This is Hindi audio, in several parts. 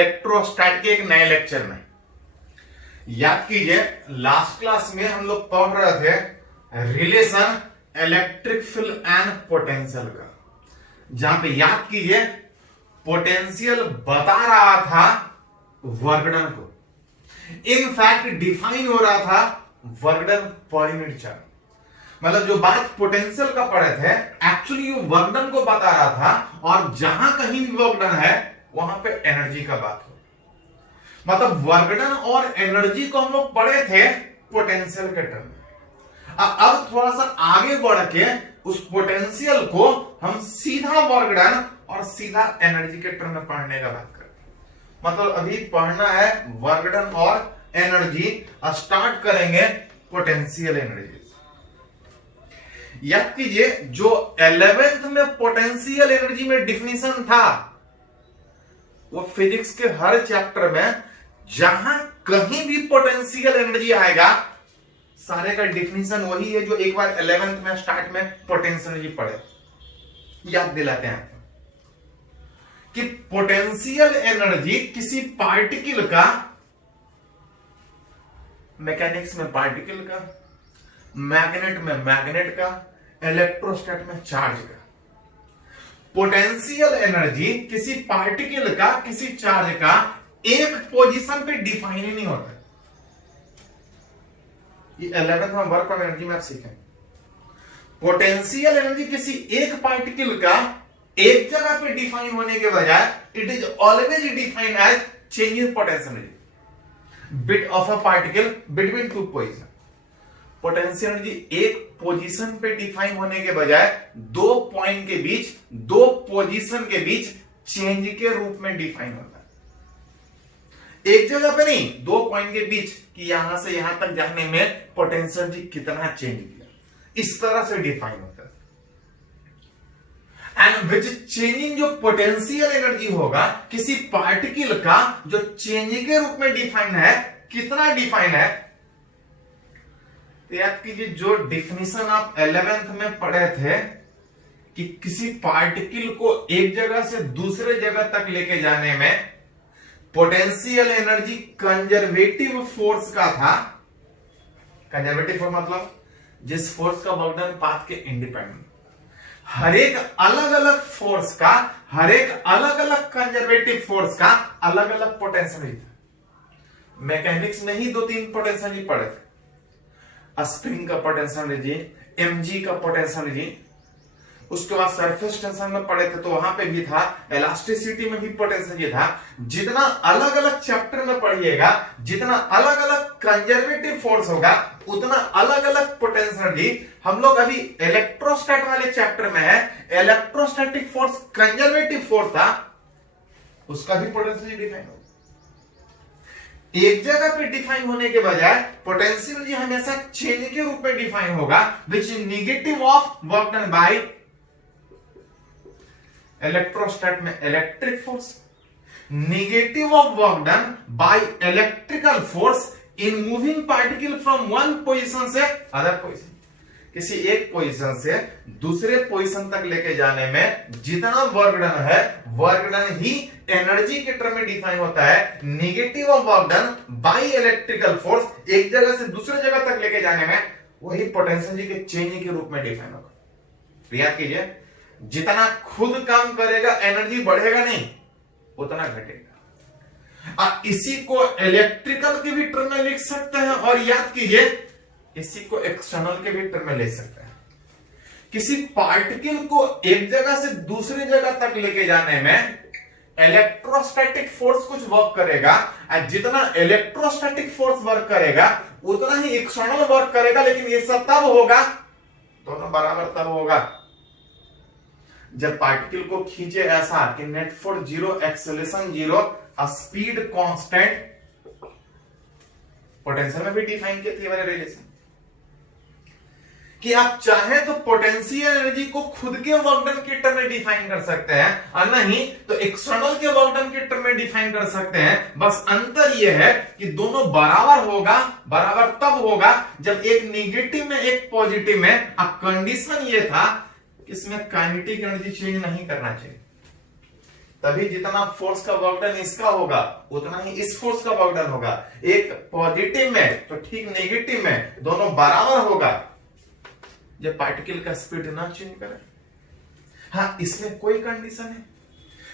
इलेक्ट्रोस्टैट के एक नए लेक्चर में। याद कीजिए लास्ट क्लास में हम लोग पढ़ रहे थे relation electric field and potential का, जहां पे याद कीजिए पोटेंशियल बता रहा था वर्कडन को, इनफैक्ट डिफाइन हो रहा था वर्कडन पर यूनिट चार्ज। मतलब जो बात पोटेंशियल का पढ़े थे एक्चुअली वो वर्कडन को बता रहा था, और जहां कहीं भी वर्कडन है वहां पे एनर्जी का बात हो। मतलब वर्कडन और एनर्जी को हम लोग पढ़े थे पोटेंशियल के टर्म में। अब थोड़ा सा आगे बढ़ के उस पोटेंशियल को हम सीधा वर्कडन और सीधा एनर्जी के टर्म में पढ़ने का बात करते हैं। मतलब अभी पढ़ना है वर्कडन और एनर्जी, स्टार्ट करेंगे पोटेंशियल एनर्जी। याद कीजिए जो 11th में पोटेंशियल एनर्जी में डिफिनीशन था वो फिजिक्स के हर चैप्टर में जहां कहीं भी पोटेंशियल एनर्जी आएगा सारे का डिफिनीशन वही है जो एक बार 11th में स्टार्ट में पोटेंशियल एनर्जी पढ़े। याद दिलाते हैं कि पोटेंशियल एनर्जी किसी पार्टिकल का, मैकेनिक्स में पार्टिकल का, मैग्नेट में मैग्नेट का, इलेक्ट्रोस्टैट में चार्ज का, पोटेंशियल एनर्जी किसी पार्टिकल का, किसी चार्ज का एक पोजीशन पे डिफाइन ही नहीं होता। ये 11th में वर्क ऑफ एनर्जी में आप सीखें। पोटेंशियल एनर्जी किसी एक पार्टिकल का एक जगह पे डिफाइन होने के बजाय it is always defined as change in potential energy bit of a particle between two position. Potential energy एक पोजीशन पे डिफाइन होने के बजाय दो पॉइंट के बीच, दो पोजीशन के बीच चेंज के रूप में डिफाइन होता है। एक जगह पे नहीं, दो पॉइंट के बीच कि यहां से यहां तक जाने में पोटेंशियल एनर्जी कितना चेंज किया, इस तरह से डिफाइन होता है। एंड विच चेंजिंग जो पोटेंशियल एनर्जी होगा किसी पार्टिकल का जो चेंज के रूप में डिफाइन है, कितना डिफाइन है। तो याद कीजिए जो डिफिनीशन आप 11th में पढ़े थे कि किसी पार्टिकल को एक जगह से दूसरे जगह तक लेके जाने में पोटेंशियल एनर्जी कंजर्वेटिव फोर्स का था। कंजर्वेटिव फोर्स मतलब जिस फोर्स का वर्क डन पाथ के इंडिपेंडेंट, हर एक अलग अलग फोर्स का, हर एक अलग अलग कंजर्वेटिव फोर्स का अलग अलग पोटेंशियल था। मैकेनिक्स में ही 2-3 पोटेंशियल पढ़े थे, स्प्रिंग का पोटेंशियल एनर्जी, mg का पोटेंशियल एनर्जी। उसके बाद सरफेस टेंशन में पढ़े थे तो वहां पे भी था, इलास्टिसिटी में भी पोटेंशियल एनर्जी था। जितना अलग अलग चैप्टर में पढ़िएगा, जितना अलग अलग कंजर्वेटिव फोर्स होगा उतना अलग अलग पोटेंशियल एनर्जी। हम लोग अभी इलेक्ट्रोस्टैट वाले चैप्टर में है, इलेक्ट्रोस्टैटिक फोर्स कंजर्वेटिव फोर्स था, उसका भी पोटेंशियल डिफाइन होगा। एक जगह पे डिफाइन होने के बजाय पोटेंशियल एनर्जी हमेशा चेंज के रूप में डिफाइन होगा, which is negative of work done by electrostat में electric force, negative of work done by electrical force in moving particle from one position से अदर पोजीशन। किसी एक पोजीशन से दूसरे पोजीशन तक लेके जाने में जितना वर्क डन है, वर्क डन ही एनर्जी के टर्म में डिफाइन होता है। Negative of work done by electrical force एक जगह से दूसरे जगह तक लेके जाने में वही पोटेंशियल एनर्जी के चेंज के रूप में डिफाइन होगा। याद कीजिए जितना खुद काम करेगा एनर्जी बढ़ेगा नहीं, उतना घटेगा। इसी को इलेक्ट्रिकल के भी टर्म में लिख सकते हैं, और याद कीजिए इसी को एक्सटर्नल के भी टर्म में ले सकते हैं। किसी पार्टिकल को एक जगह से दूसरी जगह तक लेके जाने में इलेक्ट्रोस्टैटिक फोर्स कुछ वर्क करेगा, और जितना इलेक्ट्रोस्टैटिक फोर्स वर्क करेगा उतना ही एक्सटर्नल वर्क करेगा। लेकिन ये सब तब होगा, दोनों बराबर तब होगा जब पार्टिकल को खींचे ऐसा कि net force 0, acceleration 0, speed constant. Potential में भी डिफाइन किए थे वाले रिलेशन कि आप चाहे तो पोटेंशियल एनर्जी को खुद के वर्क डन के टर्म में डिफाइन कर सकते हैं, और नहीं तो एक्सटर्नल के वर्क डन के टर्म में डिफाइन कर सकते हैं। बस अंतर यह है कि दोनों बराबर होगा। बराबर तब होगा जब एक नेगेटिव में एक पॉजिटिव में। अब कंडीशन यह था कि इसमें काइनेटिक एनर्जी चेंज नहीं करना चाहिए। तभी जितना फोर्स का वर्क डन इसका होगा उतना ही इस फोर्स का वर्क डन होगा। एक पॉजिटिव में तो ठीक नेगेटिव में दोनों बराबर होगा जब पार्टिकल का स्पीड ना चेंज करे। हाँ, इसमें कोई कंडीशन है,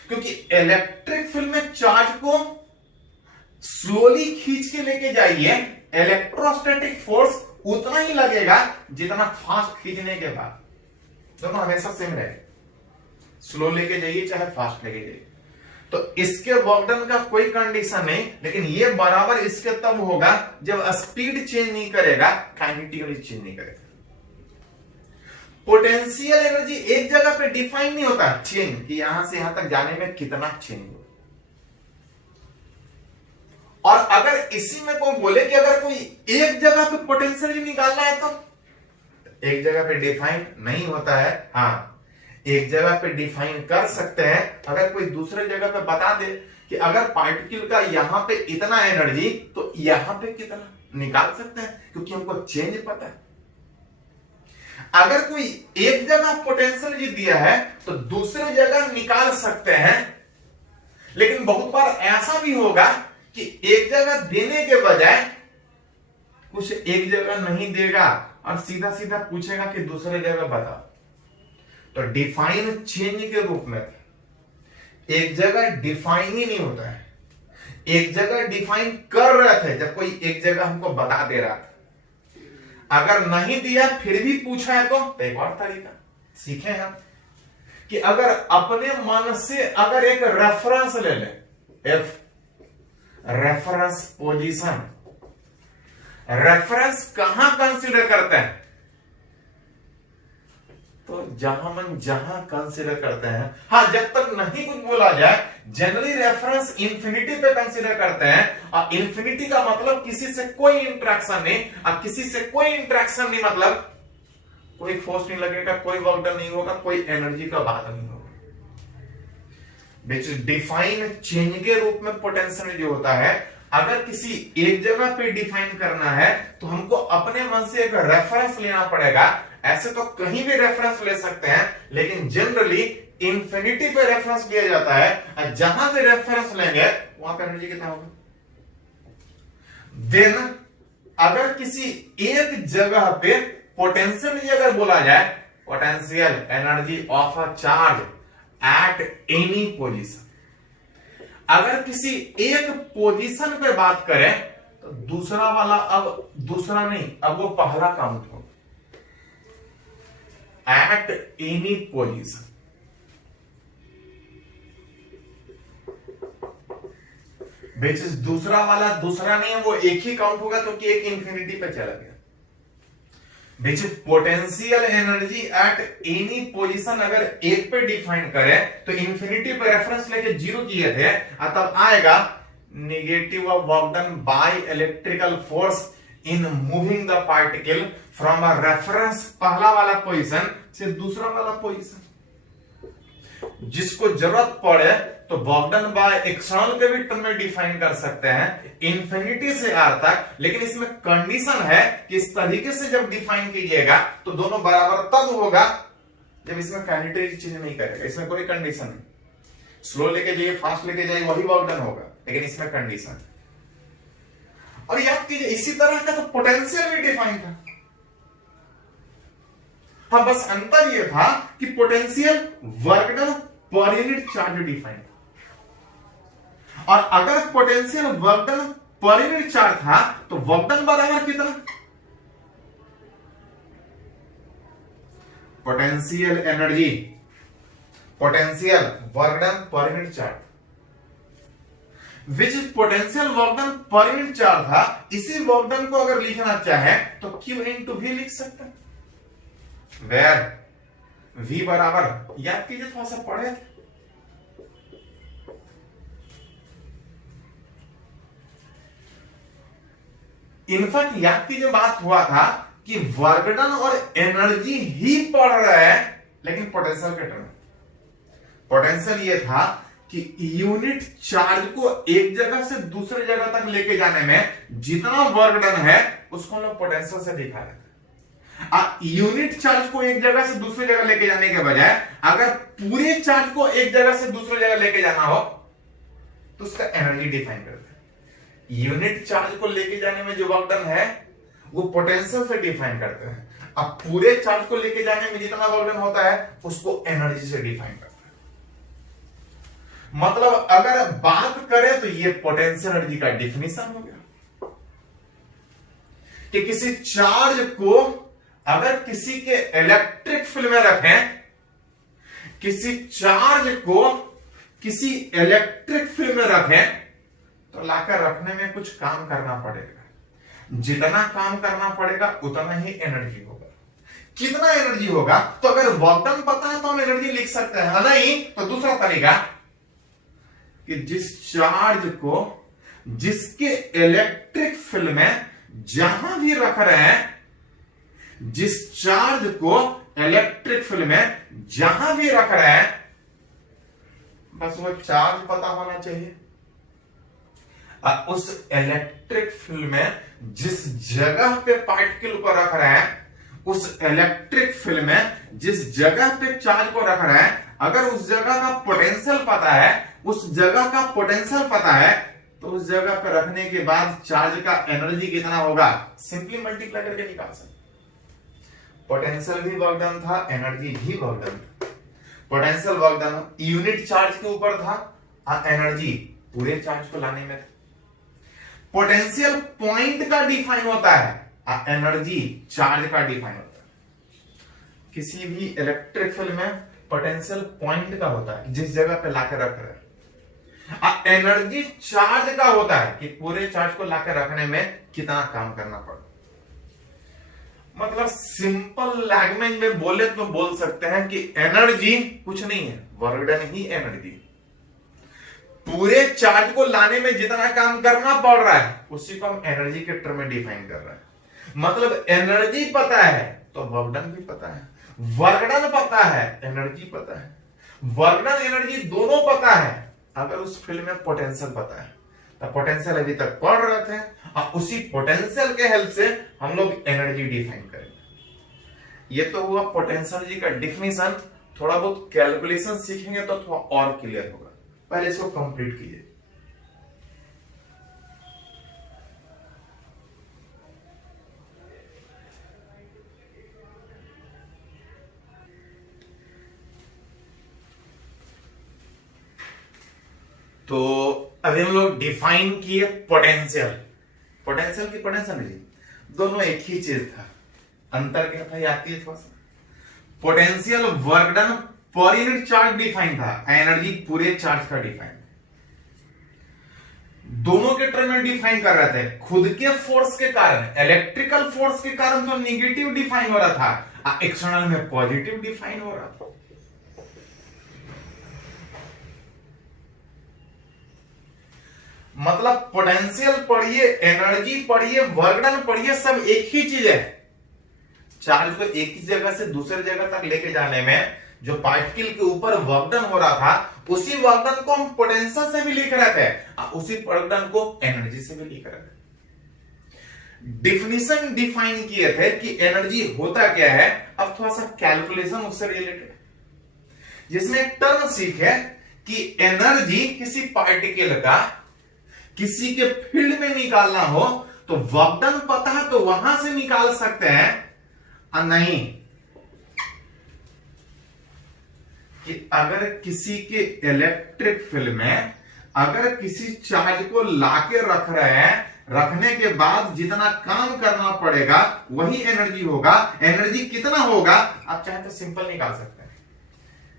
क्योंकि इलेक्ट्रिक फील्ड में चार्ज को स्लोली खींच के लेके जाइए, इलेक्ट्रोस्टैटिक फोर्स उतना ही लगेगा जितना फास्ट खींचने के बाद। दोनों हमेशा सेम रहेगा, स्लो लेके जाइए चाहे फास्ट लेके जाइए। तो इसके वर्क डन का कोई कंडीशन नहीं, लेकिन ये बराबर इसके तब होगा जब स्पीड चेंज नहीं करेगा, काइनेटिकली चेंज नहीं करेगा। पोटेंशियल एनर्जी एक जगह पे डिफाइन नहीं होता चेंज, कि यहां से यहां तक जाने में कितना चेंज हो। और अगर इसी में कोई बोले कि अगर कोई एक जगह पे पोटेंशियल निकालना है तो एक जगह पे डिफाइन नहीं होता है। हाँ, एक जगह पे डिफाइन कर सकते हैं, अगर कोई दूसरे जगह पे बता दे कि अगर पार्टिकल का यहां पे इतना एनर्जी तो यहां पे कितना, निकाल सकते हैं, क्योंकि हमको चेंज पता है। अगर कोई एक जगह पोटेंशियल दिया है तो दूसरे जगह निकाल सकते हैं, लेकिन बहुत बार ऐसा भी होगा कि एक जगह देने के बजाय कुछ एक जगह नहीं देगा और सीधा सीधा पूछेगा कि दूसरे जगह बताओ। तो डिफाइन चेंज के रूप में एक जगह डिफाइन ही नहीं होता है, एक जगह डिफाइन कर रहे थे जब कोई एक जगह हमको बता दे रहा था। अगर नहीं दिया फिर भी पूछा है तो एक और तरीका सीखे हम कि अगर अपने मन से अगर एक रेफरेंस ले ले, एफ रेफरेंस पोजीशन, रेफरेंस कहां कंसीडर करते हैं, तो जहां मन जहां कंसीडर करते हैं। हाँ, जब तक नहीं कुछ बोला जाए जनरली रेफरेंस इंफिनिटी पे कंसीडर करते हैं, और इंफिनिटी का मतलब किसी से कोई इंटरेक्शन नहीं, और किसी से कोई इंटरेक्शन नहीं मतलब कोई फोर्स नहीं लगेगा, कोई वर्क डन नहीं होगा, कोई एनर्जी का बात नहीं होगा। विच डिफाइन चेंज के रूप में पोटेंशियल जो होता है, अगर किसी एक जगह पे डिफाइन करना है तो हमको अपने मन से एक रेफरेंस लेना पड़ेगा। ऐसे तो कहीं भी रेफरेंस ले सकते हैं, लेकिन जनरली इंफिनिटी पे रेफरेंस लिया जाता है, और जहां भी रेफरेंस लेंगे वहां पे एनर्जी कितना होगा। देन अगर किसी एक जगह पे पोटेंशियल अगर बोला जाए, potential energy of a charge at any position, अगर किसी एक पोजीशन पे बात करें तो दूसरा वाला अब दूसरा नहीं, अब वो पहला काउंट होगा, at any position. Which is दूसरा वाला दूसरा नहीं है, वो एक ही काउंट होगा क्योंकि एक इंफिनिटी पे चला गया। Which is potential energy at any position, अगर एक पे डिफाइन करें तो इंफिनिटी पे रेफरेंस लेके जीरो किए थे, और तब आएगा negative of work done by electrical force in moving the particle from a reference पहला वाला पोजीशन से दूसरा वाला पोजीशन। जिसको जरूरत पड़े तो वर्क डन बाय एक्सटर्नल के भी टर्म में डिफाइन कर सकते हैं इंफिनिटी से आर तक, लेकिन इसमें कंडीशन है कि इस तरीके से जब डिफाइन कीजिएगा तो दोनों बराबर तब होगा जब इसमें काइनेटिक चेंज नहीं करेगा। इसमें कोई कंडीशन नहीं, स्लो लेके जाइए फास्ट लेके जाइए वही वर्क डन होगा, लेकिन इसमें कंडीशन। और याद कीजिए इसी तरह का तो पोटेंशियल भी डिफाइन था। हाँ, बस अंतर यह था कि potential work done per unit charge define, और अगर potential work done per unit charge था तो वर्क डन बराबर कितना, potential energy potential work done per unit charge, which is potential work done per unit charge था। इसी वर्क डन को अगर लिखना चाहे तो Q इंटू V लिख सकते हैं, वेर V बराबर, याद कीजिए थोड़ा सा पढ़े थे, इनफैक्ट याद की जो बात हुआ था कि वर्क डन और एनर्जी ही पढ़ रहे हैं, लेकिन पोटेंशियल के टर्म। पोटेंशियल ये था कि यूनिट चार्ज को एक जगह से दूसरे जगह तक लेके जाने में जितना वर्क डन है उसको हम लोग पोटेंशियल से दिखा रहे थे। यूनिट चार्ज को एक जगह से दूसरी जगह लेके जाने के बजाय अगर पूरे चार्ज को एक जगह से दूसरी जगह लेके जाना हो तो उसका एनर्जी डिफाइन करते हैं। यूनिट चार्ज को लेके जाने में जो वर्क डन है वो पोटेंशियल से डिफाइन करते हैं। अब पूरे चार्ज को लेके जाने में जितना वर्क डन होता है उसको एनर्जी से डिफाइन करते हैं। मतलब अगर बात करें तो ये पोटेंशियल एनर्जी का डिफिनीशन हो गया कि किसी चार्ज को अगर किसी के इलेक्ट्रिक फील्ड में रखें, किसी चार्ज को किसी इलेक्ट्रिक फील्ड में रखें तो लाकर रखने में कुछ काम करना पड़ेगा। जितना काम करना पड़ेगा उतना ही एनर्जी होगा। कितना एनर्जी होगा तो अगर वर्क डन पता है तो हम एनर्जी लिख सकते हैं, नहीं तो दूसरा तरीका कि जिस चार्ज को जिसके इलेक्ट्रिक फील्ड में जहां भी रख रहे हैं, जिस चार्ज को इलेक्ट्रिक फील्ड में जहां भी रख रहे हैं बस वो चार्ज पता होना चाहिए। उस इलेक्ट्रिक फील्ड में जिस जगह पे पार्टिकल को रख रहे हैं, उस इलेक्ट्रिक फील्ड में जिस जगह पे चार्ज को रख रहे हैं, अगर उस जगह का पोटेंशियल पता है, उस जगह का पोटेंशियल पता है तो उस जगह पे रखने के बाद चार्ज का एनर्जी कितना होगा सिंपली मल्टीप्लाई करके निकाल सकते। पोटेंशियल भी वर्क डन था, एनर्जी भी वर्क डन था। Potential work done unit charge के ऊपर था, एनर्जी पूरे चार्ज को लाने में था। पोटेंशियल पॉइंट का डिफाइन होता है, एनर्जी चार्ज का डिफाइन होता है। किसी भी इलेक्ट्रिक फील्ड में पोटेंशियल पॉइंट का होता है, जिस जगह पे लाकर रख रहे हैं। एनर्जी चार्ज का होता है कि पूरे चार्ज को लाकर रखने में कितना काम करना पड़ा। मतलब सिंपल लैंग्वेज में बोले तो बोल सकते हैं कि एनर्जी कुछ नहीं है, वर्क डन ही एनर्जी। पूरे चार्ज को लाने में जितना काम करना पड़ रहा है उसी को हम एनर्जी के टर्म में डिफाइन कर रहे हैं। मतलब एनर्जी पता है तो वर्क डन भी पता है, वर्क डन पता है एनर्जी पता है, वर्क डन एनर्जी दोनों पता है अगर उस फील्ड में पोटेंशियल पता है। तो पोटेंशियल अभी तक पढ़ रहे थे और उसी पोटेंशियल के हेल्प से हम लोग एनर्जी डिफाइन करेंगे। ये तो हुआ पोटेंशियल एनर्जी का डिफिनीशन। थोड़ा बहुत कैलकुलेशन सीखेंगे तो थोड़ा और क्लियर होगा। पहले इसको कंप्लीट कीजिए। तो अभी हम लोग डिफाइन किए पोटेंशियल। पोटेंशियल की पोटेंशियल एनर्जी दोनों एक ही चीज था, अंतर क्या था याद कीजिए थोड़ा सा। Potential work done per unit charge define था, एनर्जी पूरे चार्ज का डिफाइन। दोनों के टर्म में डिफाइन कर रहे थे। खुद के फोर्स के कारण, इलेक्ट्रिकल फोर्स के कारण तो निगेटिव डिफाइन हो रहा था, एक्सटर्नल में पॉजिटिव डिफाइन हो रहा था। मतलब पोटेंशियल पढ़िए, एनर्जी पढ़िए, वर्क डन पढ़िए, सब एक ही चीज है। चार्ज को एक ही जगह से दूसरी जगह तक लेके जाने में जो पार्टिकल के ऊपर वर्क डन हो रहा था उसी वर्क डन को हम पोटेंशियल से भी लिख रहे थे, उसी वर्क डन को एनर्जी से भी लिख रहे थे। डिफिनीशन डिफाइन किए थे कि एनर्जी होता क्या है। अब थोड़ा सा कैलकुलेशन उससे रिलेटेड, जिसमें एक टर्म सीखे कि एनर्जी किसी पार्टिकल का किसी के फील्ड में निकालना हो तो वर्क डन पता है तो वहां से निकाल सकते हैं, और नहीं कि अगर किसी के इलेक्ट्रिक फील्ड में अगर किसी चार्ज को लाके रख रहे हैं, रखने के बाद जितना काम करना पड़ेगा वही एनर्जी होगा। एनर्जी कितना होगा आप चाहे तो सिंपल निकाल सकते हैं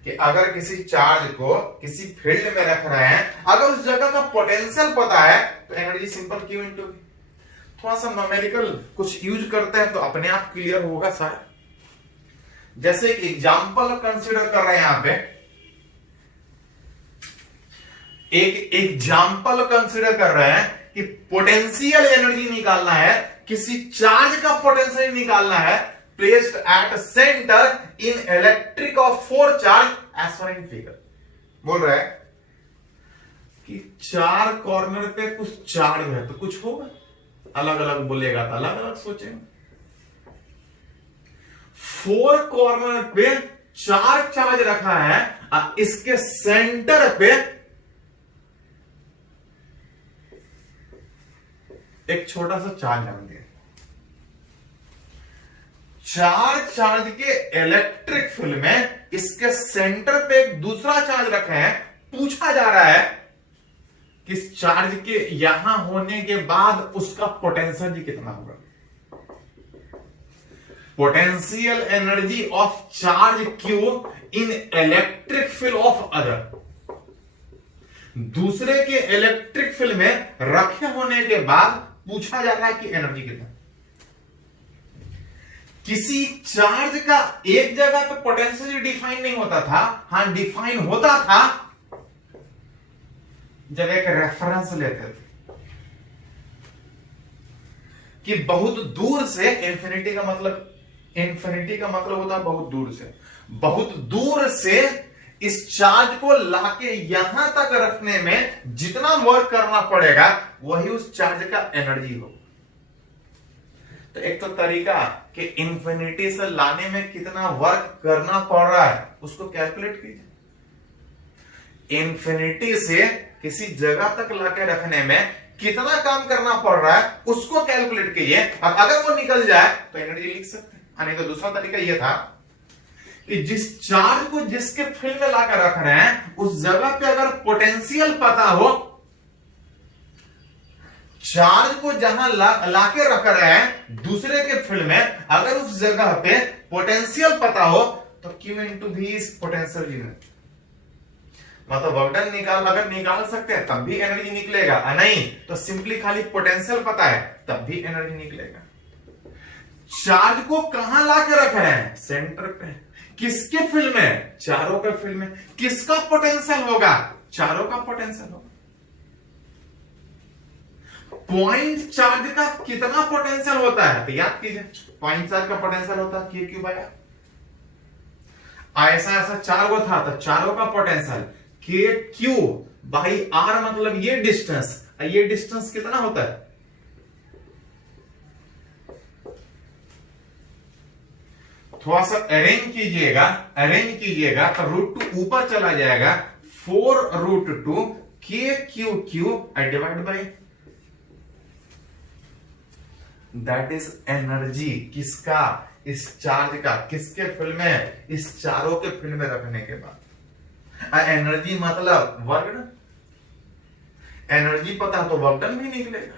कि अगर किसी चार्ज को किसी फील्ड में रख रहे हैं, अगर उस जगह का पोटेंशियल पता है तो energy simple q into v. थोड़ा सा न्यूमेरिकल कुछ यूज करते हैं तो अपने आप क्लियर होगा सारा। जैसे एक एग्जांपल कंसीडर कर रहे हैं यहां पे, एक एग्जांपल कंसीडर कर रहे हैं कि पोटेंशियल एनर्जी निकालना है, किसी चार्ज का पोटेंशियल निकालना है, placed at centre in electric of 4 charge edge पर इन फिगर। बोल रहा है कि 4 कॉर्नर पे कुछ चार्ज है तो कुछ होगा, अलग अलग बोलेगा तो अलग अलग सोचेंगे। फोर कॉर्नर पे 4 चार्ज रखा है और इसके सेंटर पे एक छोटा सा चार्ज डाल दिया। 4 चार्ज के इलेक्ट्रिक फील्ड में इसके सेंटर पे एक दूसरा चार्ज रखा है। पूछा जा रहा है कि इस चार्ज के यहां होने के बाद उसका पोटेंशियल जी कितना होगा। Potential energy of charge Q in electric field of other, दूसरे के इलेक्ट्रिक फील्ड में रखे होने के बाद पूछा जा रहा है कि एनर्जी कितना। किसी चार्ज का एक जगह पे पोटेंशियल डिफाइन नहीं होता था, हां डिफाइन होता था जब एक रेफरेंस लेते थे कि बहुत दूर से, इंफिनिटी का मतलब होता है बहुत दूर से, बहुत दूर से इस चार्ज को लाके यहां तक रखने में जितना वर्क करना पड़ेगा वही उस चार्ज का एनर्जी हो। तो एक तो तरीका कि इंफिनिटी से लाने में कितना वर्क करना पड़ रहा है उसको कैलकुलेट कीजिए। इंफिनिटी से किसी जगह तक लाके रखने में कितना काम करना पड़ रहा है उसको कैलकुलेट कीजिए, और अगर वो निकल जाए तो एनर्जी लिख सकते हैं। नहीं तो दूसरा तरीका यह था कि जिस चार्ज को जिसके फील्ड में लाकर रख रहे हैं उस जगह पे अगर पोटेंशियल पता हो, चार्ज को जहां लाके रख रहे हैं दूसरे के फील्ड में, अगर उस जगह पे पोटेंशियल पता हो तो Q into V is potential unit. मतलब वर्क डन अगर निकाल सकते हैं तब भी एनर्जी निकलेगा, नहीं तो सिंपली खाली पोटेंशियल पता है तब भी एनर्जी निकलेगा। चार्ज को कहां लाके रख रहे हैं? सेंटर पे। किसके फील्ड में? चारों के फील्ड में। किसका पोटेंशियल होगा? चारों का पोटेंशियल होगा। पॉइंट चार्ज का कितना पोटेंशियल होता है? तो याद कीजिए, पॉइंट चार्ज का पोटेंशियल होता है Q बाय R। ऐसा ऐसा चार गो था तो चारों का पोटेंशियल KQ बाई R, मतलब ये डिस्टेंस कितना होता है? थोड़ा सा अरेंज कीजिएगा तो √2 ऊपर चला जाएगा, 4√2 KQQ divide by, that is energy. किसका? इस चार्ज का। किसके फील्ड में? इस चारों के फील्ड में रखने के बाद। एनर्जी मतलब वर्क डन। एनर्जी पता तो वर्क डन भी निकलेगा।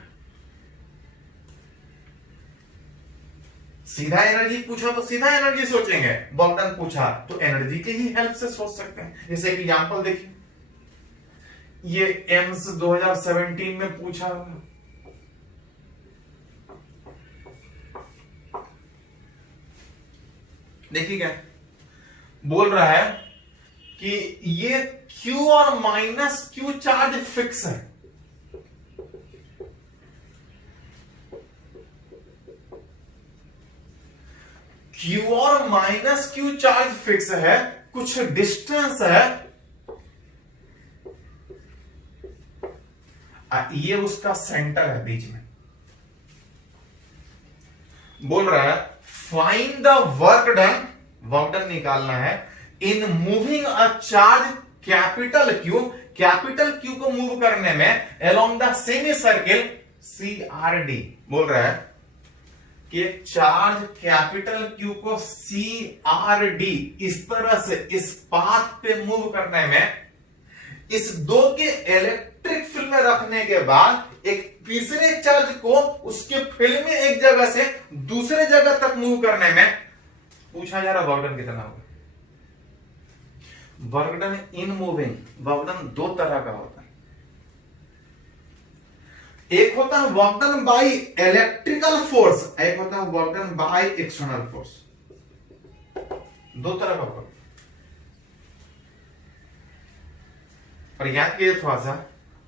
सीधा एनर्जी पूछा तो सीधा एनर्जी सोचेंगे, वर्क डन पूछा तो एनर्जी के ही हेल्प से सोच सकते हैं। जैसे एक एग्जांपल देखिए, ये एम्स 2017 में पूछा, देखिए क्या बोल रहा है कि ये Q और -Q चार्ज फिक्स है। Q और -Q चार्ज फिक्स है, कुछ डिस्टेंस है, ये उसका सेंटर है बीच में। बोल रहा है फाइंड द वर्क डन निकालना है in moving a charge capital Q को मूव करने में along the semi circle CRD। बोल रहा है कि चार्ज कैपिटल Q को CRD इस तरह से इस पाथ पे मूव करने में, इस दो के इलेक्ट्रिक फील्ड में रखने के बाद एक तीसरे चार्ज को उसके फील्ड में एक जगह से दूसरे जगह तक मूव करने में पूछा जा रहा वर्क डन कितना होगा। Work done in moving, work done दो तरह का होता है। एक होता है work done by electrical force, एक होता है work done by external force. दो तरह का होता है। और याद कीजिए थोड़ा सा,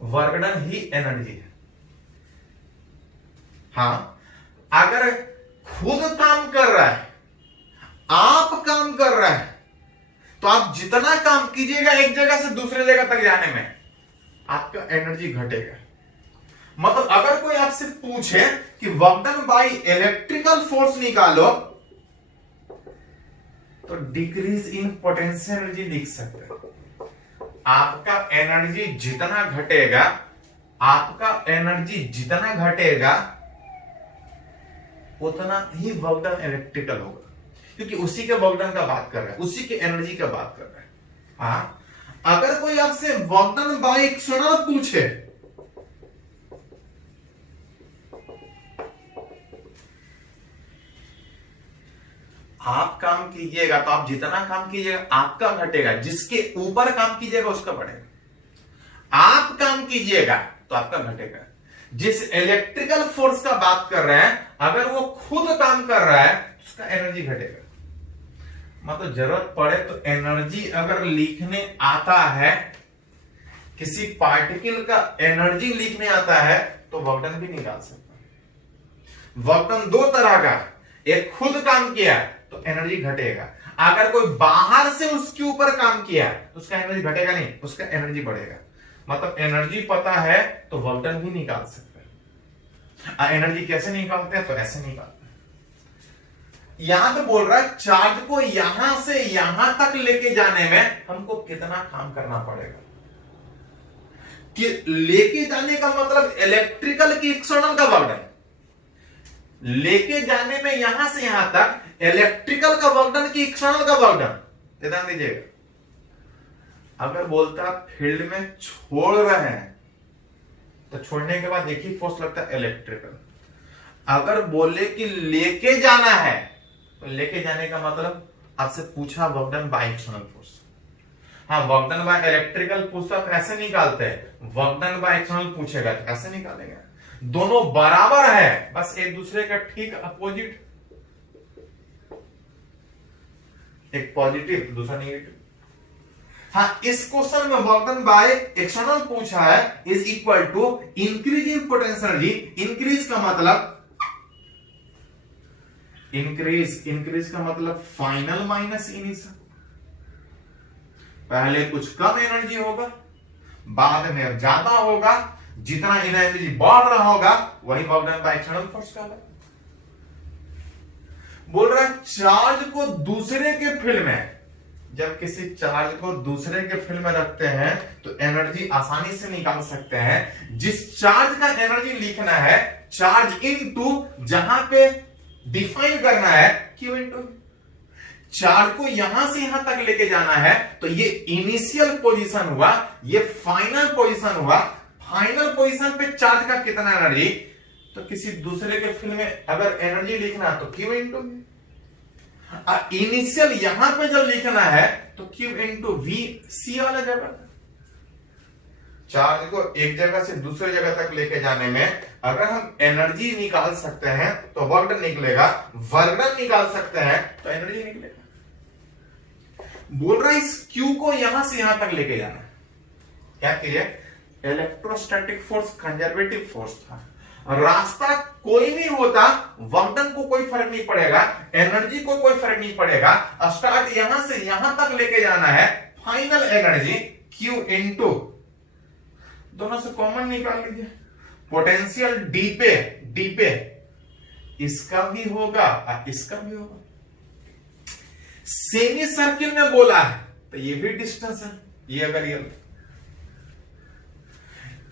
वर्क डन ही एनर्जी है। हां, अगर खुद काम कर रहा है, आप काम कर रहा है, तो आप जितना काम कीजिएगा एक जगह से दूसरे जगह तक जाने में, आपका एनर्जी घटेगा। मतलब अगर कोई आपसे पूछे कि work done by electrical force निकालो, तो डिक्रीज इन पोटेंशियल एनर्जी लिख सकते हैं। आपका एनर्जी जितना घटेगा, आपका एनर्जी जितना घटेगा उतना ही वर्क डन इलेक्ट्रिकल होगा, क्योंकि उसी के वर्क डन का बात कर रहा है, उसी के एनर्जी का बात कर रहा है। हाँ, अगर कोई आपसे वर्क डन बाय एक्सटर्नल पूछे, आप काम कीजिएगा तो आप जितना काम कीजिएगा आपका घटेगा, जिसके ऊपर काम कीजिएगा उसका बढ़ेगा। आप काम कीजिएगा तो आपका घटेगा। जिस इलेक्ट्रिकल फोर्स का बात कर रहे हैं, अगर वो खुद काम कर रहा है तो उसका एनर्जी घटेगा। मतलब जरूरत पड़े तो एनर्जी अगर लिखने आता है, किसी पार्टिकल का एनर्जी लिखने आता है, तो वर्क डन भी निकाल सकता है। वर्क डन दो तरह का, एक खुद काम किया तो एनर्जी घटेगा, अगर कोई बाहर से उसके ऊपर काम किया तो उसका एनर्जी घटेगा नहीं, उसका एनर्जी बढ़ेगा। मतलब एनर्जी पता है तो वर्क डन भी निकाल सकते हैं। एनर्जी कैसे निकालते हैं? तो ऐसे निकालते हैं। यहां पे बोल रहा है चार्ज को यहां से यहां तक लेके जाने में हमको कितना काम करना पड़ेगा। कि लेके जाने का मतलब इलेक्ट्रिकल की एक्सटर्नल का वर्क डन, लेके जाने में यहां से यहां तक इलेक्ट्रिकल का वर्क डन की एक्सटर्नल का वर्क डन। ध्यान दीजिएगा, अगर बोलता फील्ड में छोड़ रहे हैं तो छोड़ने के बाद एक ही फोर्स लगता है इलेक्ट्रिकल। अगर बोले कि लेके जाना है तो लेके जाने का मतलब आपसे पूछा work done by external force. हाँ, वर्क डन बाय इलेक्ट्रिकल पूछता तो ऐसे निकालते हैं, वर्क डन बाय एक्सटर्नल पूछेगा तो ऐसे निकालेंगे। दोनों बराबर है, बस एक दूसरे का ठीक अपोजिट, एक पॉजिटिव दूसरा नेगेटिव। हाँ, इस क्वेश्चन में वर्क डन बाय एक्सटर्नल पूछा है is equal to increase in potential energy. Increase का मतलब इंक्रीज का मतलब फाइनल माइनस इनिशियल। पहले कुछ कम एनर्जी होगा, बाद में ज्यादा होगा, जितना एनर्जी बढ़ रहा होगा वही work done by external force का है। बोल रहा है चार्ज को दूसरे के फील्ड में, जब किसी चार्ज को दूसरे के फील्ड में रखते हैं तो एनर्जी आसानी से निकाल सकते हैं। जिस चार्ज का एनर्जी लिखना है, चार्ज इनटू जहां पे डिफाइन करना है क्यू इनटू, चार्ज को यहां से यहां तक लेके जाना है तो ये इनिशियल पोजीशन हुआ, ये फाइनल पोजीशन हुआ। फाइनल पोजीशन पे चार्ज का कितना एनर्जी, तो किसी दूसरे के फील्ड में अगर एनर्जी लिखना तो क्यू इनटू, इनिशियल यहां पे जब लिखना है तो क्यू इनटू वी, सी वाला जगह। चार्ज को एक जगह से दूसरे जगह तक लेके जाने में अगर हम एनर्जी निकाल सकते हैं तो वर्क डन निकलेगा, वर्क डन निकाल सकते हैं तो एनर्जी निकलेगा। बोल रहा है इस क्यू को यहां से यहां तक लेके जाना है। क्या किया? इलेक्ट्रोस्टैटिक फोर्स कंजर्वेटिव फोर्स था। रास्ता कोई भी होता, वर्क डन को कोई फर्क नहीं पड़ेगा, एनर्जी को कोई फर्क नहीं पड़ेगा। स्टार्ट यहां से यहां तक लेके जाना है, फाइनल एनर्जी क्यू इनटू, दोनों से कॉमन निकाल लीजिए, पोटेंशियल डी पे इसका भी होगा और इसका भी होगा। सेमी सर्किल में बोला है तो ये भी डिस्टेंस है, ये अगर ये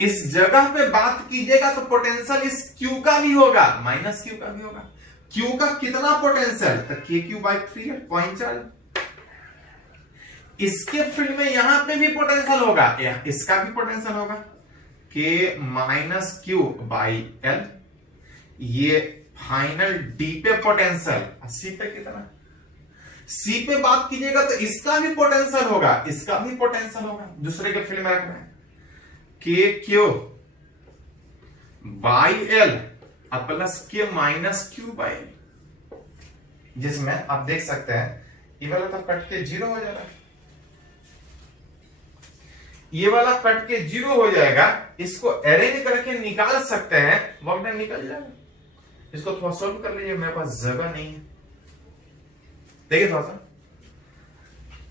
इस जगह पे बात कीजिएगा तो पोटेंशियल इस क्यू का भी होगा, माइनस क्यू का भी होगा। क्यू का कितना पोटेंशियल, तो के क्यू बाई 3 है, पॉइंट चार्ज। इसके फील्ड में यहां पे भी पोटेंशियल होगा, इसका भी पोटेंशियल होगा, के माइनस क्यू बाई एल। ये फाइनल डी पे पोटेंशियल, सी पे कितना, सी पे बात कीजिएगा तो इसका भी पोटेंशियल होगा, इसका भी पोटेंशियल होगा, दूसरे के फील्ड में रखना है। के क्यू बाई एल प्लस के माइनस क्यू बाई एल, जिसमें आप देख सकते हैं ये वाला तो कट के 0 हो जाएगा, ये वाला कट के 0 हो जाएगा। इसको अरेंज करके निकाल सकते हैं, वर्क डन निकल जाएगा। इसको थोड़ा सोल्व कर लीजिए, मेरे पास जगह नहीं है। देखिए थोड़ा सा,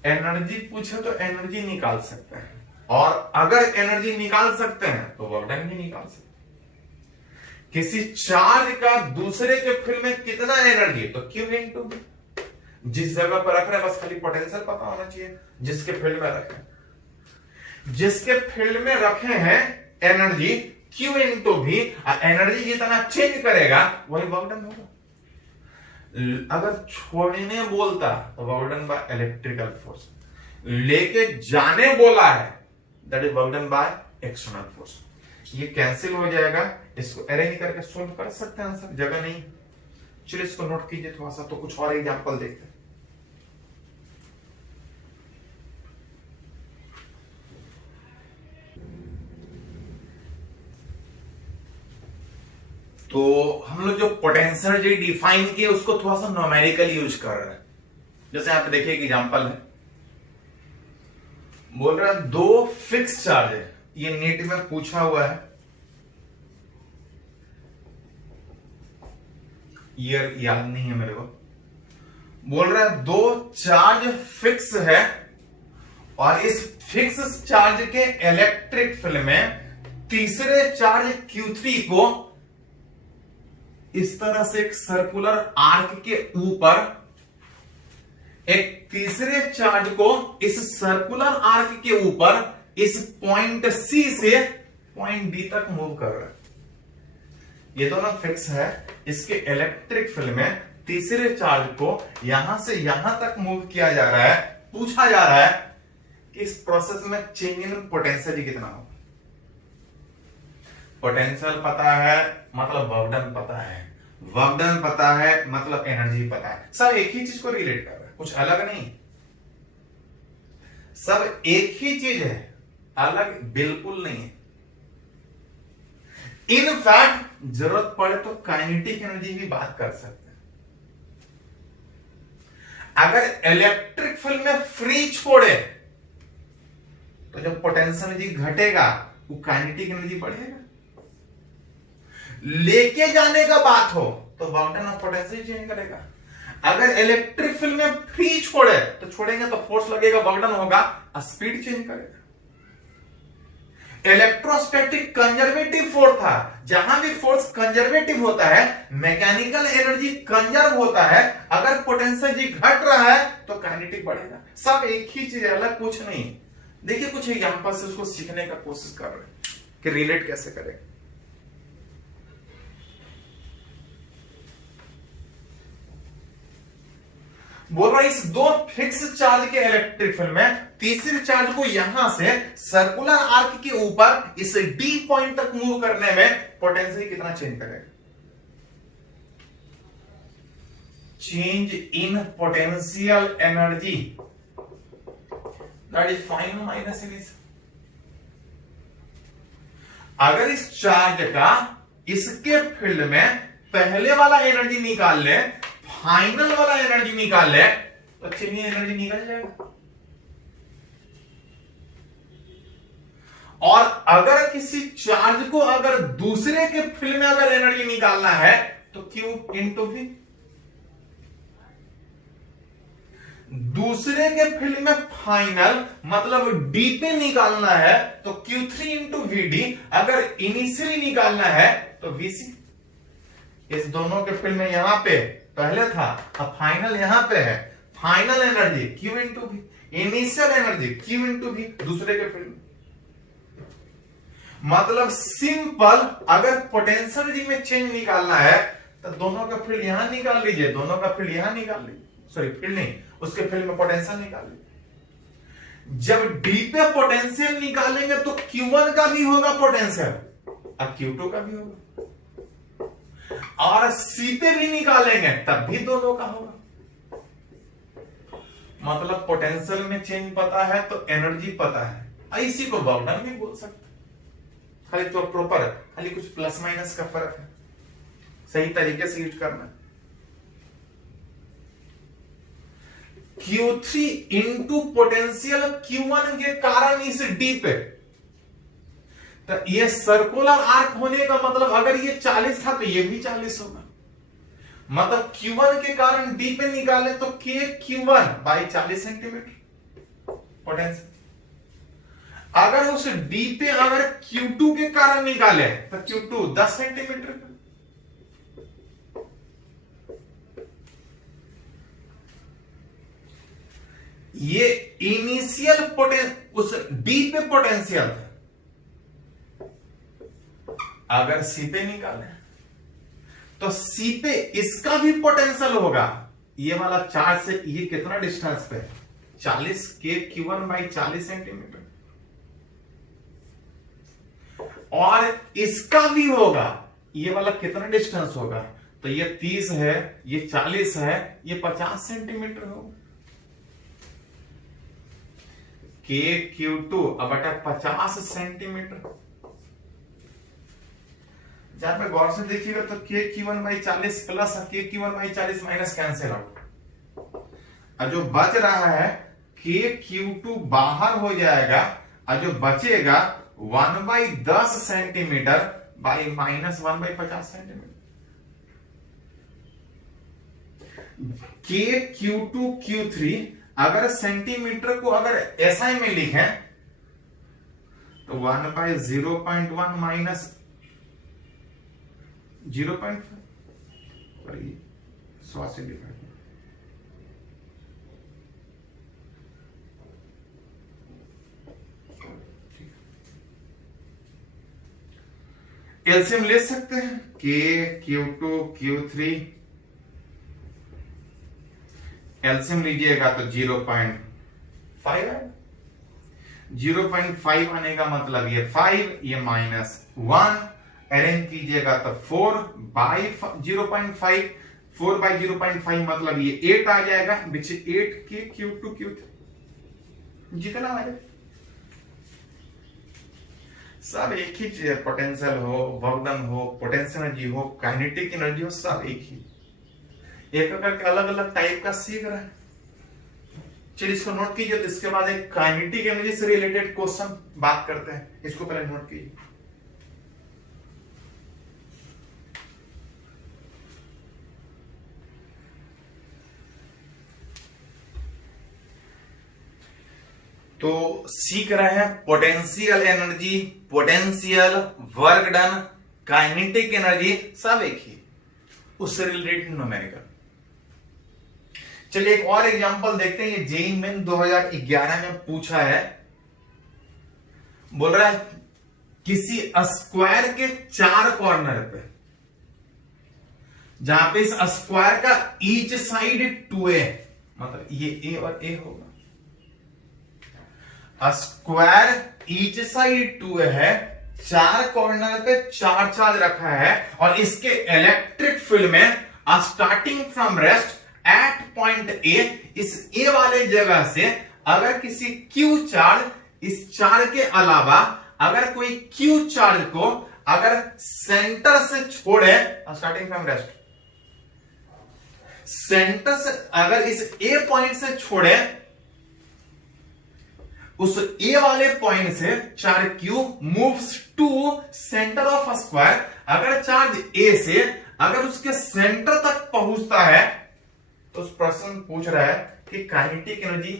एनर्जी पूछे तो एनर्जी निकाल सकते हैं, और अगर एनर्जी निकाल सकते हैं तो वर्क डन भी निकाल सकते हैं। किसी चार्ज का दूसरे के फील्ड में कितना एनर्जी, तो क्यू इनटू, जिस जगह पर रख रहे हैं बस खाली पोटेंशियल पता होना चाहिए, जिसके फील्ड में रखे, जिसके फील्ड में रखे हैं एनर्जी Q इंटू भी, एनर्जी जितना चेंज करेगा वही वर्क डन होगा। अगर छोड़ने बोलता तो work done by electrical force, लेके जाने बोला है that is work done by external force. ये कैंसिल हो जाएगा, इसको अरेंज करके सोल्व कर सकते हैं आंसर, जगह नहीं। चलिए इसको नोट कीजिए थोड़ा सा, तो कुछ और एग्जांपल देखते हैं। तो हम लोग जो पोटेंशियल एनर्जी डिफाइन किए उसको थोड़ा सा न्यूमेरिकल यूज कर रहे हैं। जैसे यहां पे देखिए एक एग्जांपल है, बोल रहा है दो फिक्स चार्ज है, ये नीट में पूछा हुआ है, ईयर याद नहीं है मेरे को। बोल रहा है दो चार्ज फिक्स है और इस फिक्स चार्ज के इलेक्ट्रिक फील्ड में तीसरे चार्ज Q3 को इस तरह से एक सर्कुलर आर्क के ऊपर, एक तीसरे चार्ज को इस सर्कुलर आर्क के ऊपर इस पॉइंट C से पॉइंट D तक मूव कर रहा है। ये दोनों फिक्स है, इसके इलेक्ट्रिक फील्ड में तीसरे चार्ज को यहां से यहां तक मूव किया जा रहा है। पूछा जा रहा है कि इस प्रोसेस में चेंज इन पोटेंशियल कितना होगा। पोटेंशियल पता है मतलब वर्क डन पता है, वर्क डन पता है मतलब एनर्जी पता है, सब एक ही चीज को रिलेट कर रहा है, कुछ अलग नहीं, सब एक ही चीज है, अलग बिल्कुल नहीं है। इनफैक्ट जरूरत पड़े तो काइनेटिक एनर्जी भी बात कर सकते हैं। अगर इलेक्ट्रिक फील्ड में फ्री छोड़े तो जब पोटेंशियल एनर्जी घटेगा वो काइनेटिक एनर्जी बढ़ेगा। लेके जाने का बात हो तो वर्क डन और पोटेंशियल चेंज करेगा। अगर इलेक्ट्रिक फील्ड में फ्री छोड़े तो छोड़ेंगे तो फोर्स लगेगा, वर्क डन होगा, स्पीड चेंज करेगा। इलेक्ट्रोस्टैटिक कंजर्वेटिव फोर्स था, जहां भी फोर्स कंजर्वेटिव होता है मैकेनिकल एनर्जी कंजर्व होता है। अगर पोटेंशियल एनर्जी घट रहा है तो काइनेटिक बढ़ेगा। सब एक ही चीज है, अलग कुछ नहीं। देखिए कुछ एग्जांपल से उसको सीखने का कोशिश कर रहे हैं कि रिलेट कैसे करें। बोल रहा है इस दो फिक्स चार्ज के इलेक्ट्रिक फील्ड में तीसरे चार्ज को यहां से सर्कुलर आर्क के ऊपर इस डी पॉइंट तक मूव करने में पोटेंशियल कितना चेंज करेगा। Change in potential energy that is final minus initial. अगर इस चार्ज का इसके फील्ड में पहले वाला एनर्जी निकाल ले, फाइनल वाला एनर्जी निकाल ले, तो चेंज एनर्जी निकल जाएगा। और अगर किसी चार्ज को अगर दूसरे के फील्ड में अगर एनर्जी निकालना है तो Q इंटू V। दूसरे के फील्ड में फाइनल मतलब D पे निकालना है तो Q3 इंटू VD। अगर इनिशियली निकालना है तो VC। इस दोनों के फील्ड में यहां पे पहले था, अब फाइनल यहां पे है। Final energy Q into V, initial energy Q into V दूसरे के फील्ड में। मतलब सिंपल, अगर पोटेंशियल एनर्जी में चेंज निकालना है तो दोनों का फील्ड यहां निकाल लीजिए, दोनों का फील्ड यहां निकाल लीजिए, सॉरी फील्ड नहीं, उसके फील्ड में पोटेंशियल निकाल लीजिए। जब डी पे पोटेंशियल निकालेंगे तो Q1 का भी होगा पोटेंशियल और Q2 का भी होगा, और सी पे भी निकालेंगे तब भी दोनों का होगा। मतलब पोटेंशियल में चेंज पता है तो एनर्जी पता है। इसी को वर्क डन भी बोल सकते हैं, खाली तो प्रॉपर खाली कुछ प्लस माइनस का फर्क है, सही तरीके से यूज करना। Q3 इंटू पोटेंशियल Q1 के कारण इस डी पे, तो ये सर्कुलर आर्क होने का मतलब अगर ये 40 था तो ये भी 40 होगा। मतलब Q1 के कारण डी पे निकाले तो Q1 बाई 40 सेंटीमीटर पोटेंशियल। अगर उस डी पे अगर Q2 के कारण निकाले तो Q2 10 सेंटीमीटर। ये इनिशियल उस डी पे पोटेंशियल है, अगर सी पे निकाले तो सी पे इसका भी पोटेंशियल होगा। ये वाला चार्ज से ये कितना डिस्टेंस पे है, 40 के Q1 बाई 40 सेंटीमीटर, और इसका भी होगा। ये वाला कितना डिस्टेंस होगा, तो ये 30 है, ये 40 है, ये 50 सेंटीमीटर होगा। के Q2 अब बटा 50 सेंटीमीटर। जहां पे गौर से देखिएगा तो के Q1 बाई 40 प्लस के Q1 by 40 minus cancel out. और जो बच रहा है के Q2 बाहर हो जाएगा, और जो बचेगा 1 by 10 centimetre by minus 1 by 50 centimetre. के Q2 Q3 अगर सेंटीमीटर को अगर SI में लिखें तो 1 बाई 0.1 माइनस 0.5 और ये 100 से डिवाइड। एलसीएम ले सकते हैं, के Q2 Q3 एलसीएम लीजिएगा तो 0.5 है। 0.5 आने का मतलब ये 5, ये माइनस 1, अरेंज कीजिएगा तो 4 बाई 0.5, 4 बाई 0.5 मतलब ये 8 आ जाएगा, विच 8 के Q2 Q3 जितना आ जाए सब एक ही चीज है। पोटेंशियल हो, वर्क डन हो, पोटेंशियल एनर्जी हो, काइनेटिक एनर्जी हो, सब एक ही। एक करके अलग अलग टाइप का सीख रहा है। चलिए इसको नोट कीजिए, तो इसके बाद एक काइनेटिक एनर्जी से रिलेटेड क्वेश्चन बात करते हैं। इसको पहले नोट कीजिए। तो सीख रहे हैं potential energy, potential, work done, kinetic energy, सब एक ही, उससे रिलेटेड न्यूमेरिकल। चलिए एक और एग्जांपल देखते हैं। ये जेईई मेन 2011 में पूछा है। बोल रहा है किसी स्क्वायर के 4 कॉर्नर पे, जहां पे इस स्क्वायर का ईच साइड 2a, मतलब ये a और a होगा। स्क्वायर ईच साइड 2 है, 4 कॉर्नर पे 4 चार्ज रखा है, और इसके इलेक्ट्रिक फील्ड में starting from rest at point A, इस ए वाले जगह से अगर किसी क्यू चार्ज, इस चार्ज के अलावा अगर कोई क्यू चार्ज को अगर सेंटर से छोड़े, स्टार्टिंग फ्रॉम रेस्ट, सेंटर से अगर इस ए पॉइंट से छोड़े, उस ए वाले पॉइंट से charge q moves to centre of square. अगर चार्ज ए से अगर उसके सेंटर तक पहुंचता है, तो उस प्रश्न पूछ रहा है कि काइनेटिक एनर्जी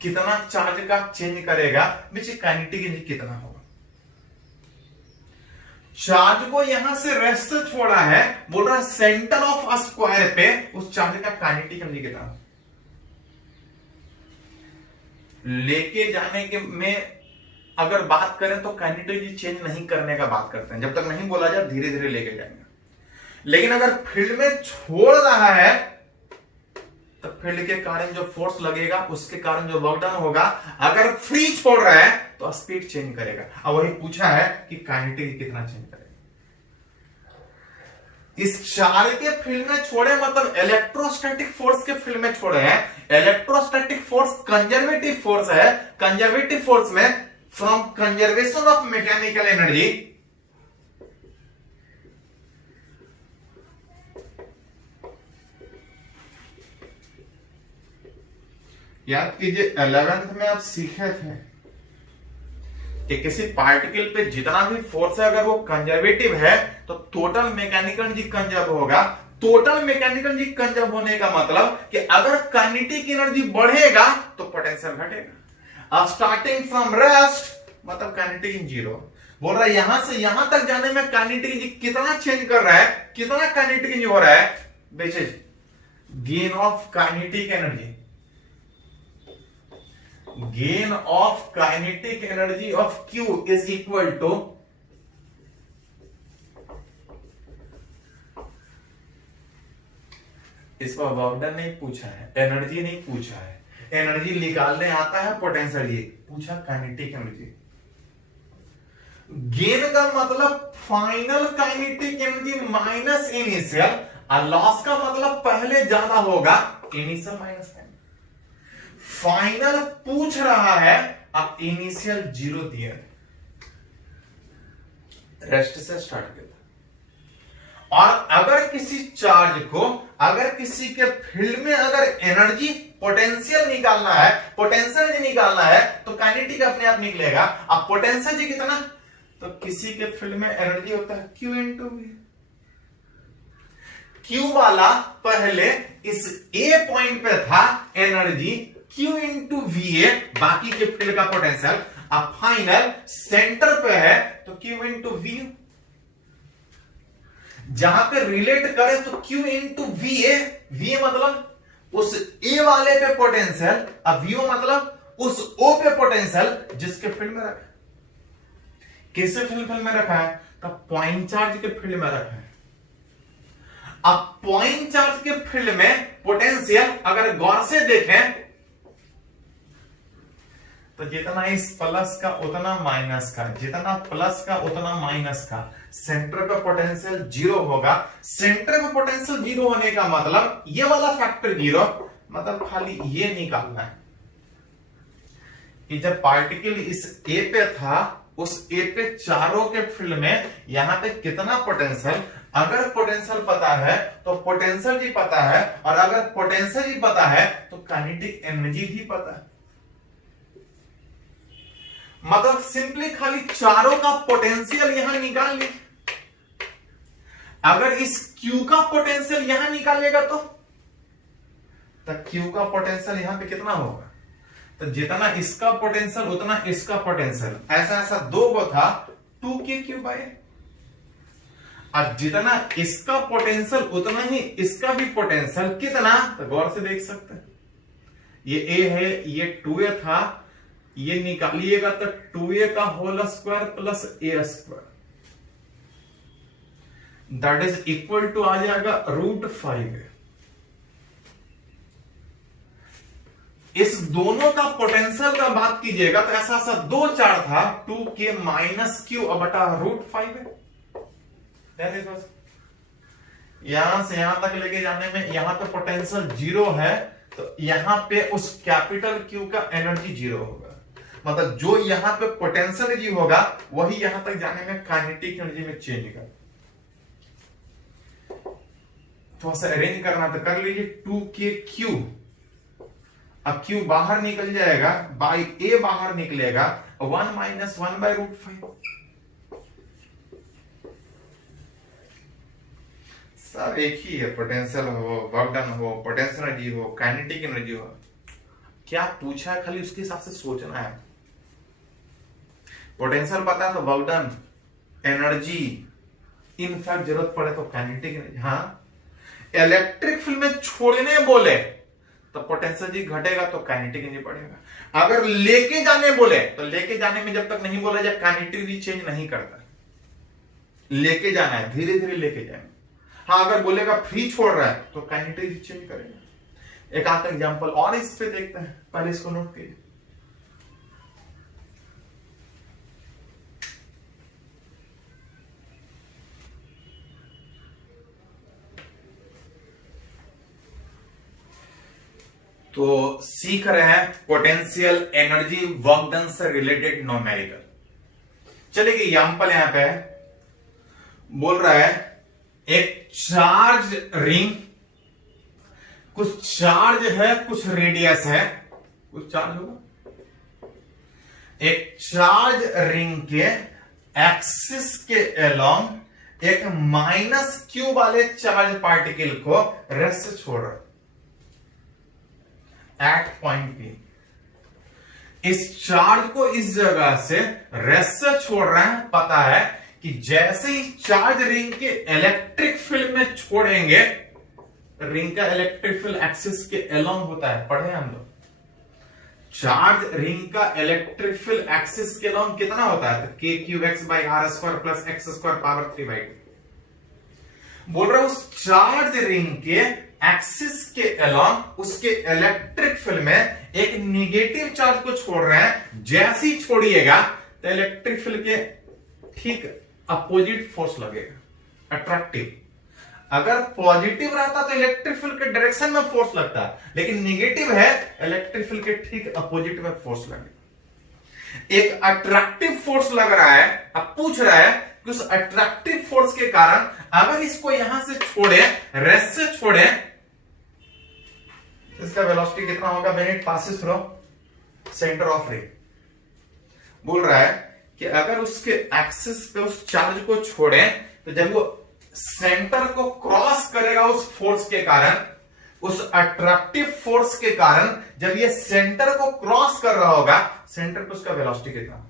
कितना चार्ज का चेंज करेगा, विच काइनेटिक एनर्जी कितना होगा। चार्ज को यहां से रेस्ट से छोड़ा है, बोल रहा है सेंटर ऑफ स्क्वायर पे उस चार्ज का काइनेटिक एनर्जी कितना। लेके जाने के में अगर बात करें तो काइनेटिक एनर्जी चेंज नहीं करने का बात करते हैं, जब तक नहीं बोला जाए धीरे धीरे लेके जाएंगे। लेकिन अगर फील्ड में छोड़ रहा है तो फील्ड के कारण जो फोर्स लगेगा, उसके कारण जो वर्क डन होगा, अगर फ्री छोड़ रहा है तो स्पीड चेंज करेगा। अब वही पूछा है कि काइनेटिक कितना चेंज करेगा। इस चार्ज के फील्ड में छोड़े मतलब इलेक्ट्रोस्टैटिक फोर्स के फील्ड में छोड़े हैं। इलेक्ट्रोस्टैटिक फोर्स कंजर्वेटिव फोर्स है। कंजर्वेटिव फोर्स में from conservation of mechanical energy, याद कीजिए 11th में आप सीखे थे कि किसी पार्टिकल पे जितना भी फोर्स है अगर वो कंजर्वेटिव है तो टोटल मैकेनिकल एनर्जी कंजर्व होगा। टोटल मैकेनिकल एनर्जी कंजर्व होने का मतलब कि अगर काइनेटिक एनर्जी बढ़ेगा तो पोटेंशियल घटेगा। अब स्टार्टिंग फ्रॉम रेस्ट मतलब काइनेटिक एनर्जी 0। बोल रहा है यहां से यहां तक जाने में काइनेटिक एनर्जी कितना चेंज कर रहा है, कितना काइनेटिक एनर्जी हो रहा है, basis gain of kinetic energy. Gain of kinetic energy of q is equal to इस पर वर्क डन नहीं पूछा है, एनर्जी नहीं पूछा है, एनर्जी निकालने आता है पोटेंशियल, ये पूछा काइनेटिक एनर्जी। गेन का मतलब final kinetic energy minus initial, और लॉस का मतलब पहले ज्यादा होगा इनिशियल माइनस फाइनल पूछ रहा है, अब इनिशियल 0 दिया, रेस्ट से स्टार्ट किया। और अगर किसी चार्ज को, अगर किसी के फील्ड में अगर एनर्जी पोटेंशियल निकालना है, पोटेंशियल निकालना है तो काइनेटिक अपने आप निकलेगा। अब पोटेंशियल जी कितना, तो किसी के फील्ड में एनर्जी होता है Q इंटू V। Q वाला पहले इस A पॉइंट पे था एनर्जी Q इंटू VA, बाकी के फील्ड का पोटेंशियल। अब फाइनल सेंटर पे है तो Q इंटू V, जहां पे रिलेट करे तो Q इंटू VA, VA मतलब उस A वाले पे पोटेंशियल, अब VO मतलब उस O पे पोटेंशियल जिसके फील्ड में रखा है। किससे फील्ड में रखा है, तो पॉइंट चार्ज के फील्ड में रखा है। अब पॉइंट चार्ज के फील्ड में पोटेंशियल अगर गौर से देखें तो जितना इस प्लस का उतना माइनस का, जितना प्लस का उतना माइनस का, सेंटर पे पोटेंशियल 0 होगा। सेंटर पे पोटेंशियल 0 होने का मतलब ये वाला फैक्टर 0, मतलब खाली ये निकालना है कि जब पार्टिकल इस ए पे था, उस ए पे चारों के फील्ड में यहां पे कितना पोटेंशियल, अगर पोटेंशियल पता है तो पोटेंशियल भी पता है, और अगर पोटेंशियल भी पता है तो काइनेटिक एनर्जी भी पता है। मतलब सिंपली खाली चारों का पोटेंशियल यहां निकाल ली। अगर इस Q का पोटेंशियल यहां निकालेगा तो Q का पोटेंशियल यहां पे कितना होगा, तो जितना इसका पोटेंशियल उतना इसका पोटेंशियल, ऐसा ऐसा दो को था 2k3 अब जितना इसका पोटेंशियल उतना ही इसका भी पोटेंशियल, कितना, तो गौर से देख सकते हैं। ये A है, ये 2a था, ये निकालिएगा तो 2a का whole square plus a square, that is equal to आ जाएगा √5। इस दोनों का पोटेंशियल का बात कीजिएगा तो ऐसा ऐसा दो चार था 2k माइनस क्यू बटा √5 है। यहां से यहां तक लेके जाने में यहां पे पोटेंशियल 0 है, तो यहां पे उस कैपिटल क्यू का एनर्जी 0 होगा। मतलब जो यहां पे पोटेंशियल एनर्जी होगा वही यहां तक जाने में काइनेटिक एनर्जी में चेंज होगा। थोड़ा सा अरेंज करना तो कर लीजिए, 2k3, अब Q बाहर निकल जाएगा, बाई A बाहर निकलेगा, 1 माइनस 1/√5। सब एक ही है, पोटेंशियल हो, वर्क डन हो, पोटेंशियल एनर्जी हो, काइनेटिक एनर्जी हो, क्या पूछा है खाली उसके हिसाब से सोचना है। पोटेंशियल पता है तो वर्क डन, एनर्जी, इनफैक्ट जरूरत पड़े तो काइनेटिक एनर्जी। हाँ, इलेक्ट्रिक फील्ड में छोड़ने बोले तो पोटेंशियल जी घटेगा तो काइनेटिक एनर्जी बढ़ेगा। अगर लेके जाने बोले तो लेके जाने में जब तक नहीं बोला जाए काइनेटिक एनर्जी चेंज नहीं करता। लेके जाना है, धीरे धीरे लेके जाए। हाँ, अगर बोलेगा फ्री छोड़ रहा है तो काइनेटिक एनर्जी चेंज करेगा। एक आध एग्जांपल और इस पे देखते हैं, पहले इसको नोट कीजिए। तो सीख रहे हैं पोटेंशियल एनर्जी वर्क डन से रिलेटेड न्यूमेरिकल। चलिए एग्जांपल यहां पे बोल रहा है, एक चार्ज रिंग, कुछ चार्ज है, कुछ रेडियस है, कुछ चार्ज होगा। एक चार्ज रिंग के एक्सिस के अलोंग एक माइनस क्यू वाले चार्ज पार्टिकल को रेस्ट से छोड़ रहा है एट पॉइंट P। इस चार्ज को इस जगह से रेस्ट से छोड़ रहे हैं। पता है कि जैसे ही चार्ज रिंग के इलेक्ट्रिक फील्ड में छोड़ेंगे, रिंग का इलेक्ट्रिक फील्ड एक्सिस के अलोंग होता है, पढ़े हम लोग। चार्ज रिंग का इलेक्ट्रिक फील्ड एक्सिस के लॉन्ग कितना होता है? K cube x by r square plus x square power 3/2। बोल रहा हूं उस चार्ज रिंग के एक्सिस के अलोंग उसके इलेक्ट्रिक फील्ड में एक निगेटिव चार्ज को छोड़ रहे हैं, जैसे ही छोड़िएगा तो इलेक्ट्रिक फील्ड के ठीक अपोजिट फोर्स लगेगा, अट्रैक्टिव। अगर पॉजिटिव रहता तो इलेक्ट्रिक फील्ड के डायरेक्शन में फोर्स लगता, लेकिन निगेटिव है, इलेक्ट्रिक फील्ड के ठीक अपोजिट में फोर्स लगेगा। एक अट्रैक्टिव फोर्स लग रहा है। अब पूछ रहा है कि उस अट्रैक्टिव फोर्स के कारण अगर इसको यहां से छोड़े, रेस्ट से छोड़े, इसका वेलोसिटी कितना होगा when it passes from centre of ring. बोल रहा है कि अगर उसके एक्सिस पे उस चार्ज को छोड़े तो जब वो सेंटर को क्रॉस करेगा उस फोर्स के कारण, उस अट्रैक्टिव फोर्स के कारण, जब ये सेंटर को क्रॉस कर रहा होगा, सेंटर पे उसका वेलोसिटी कितना?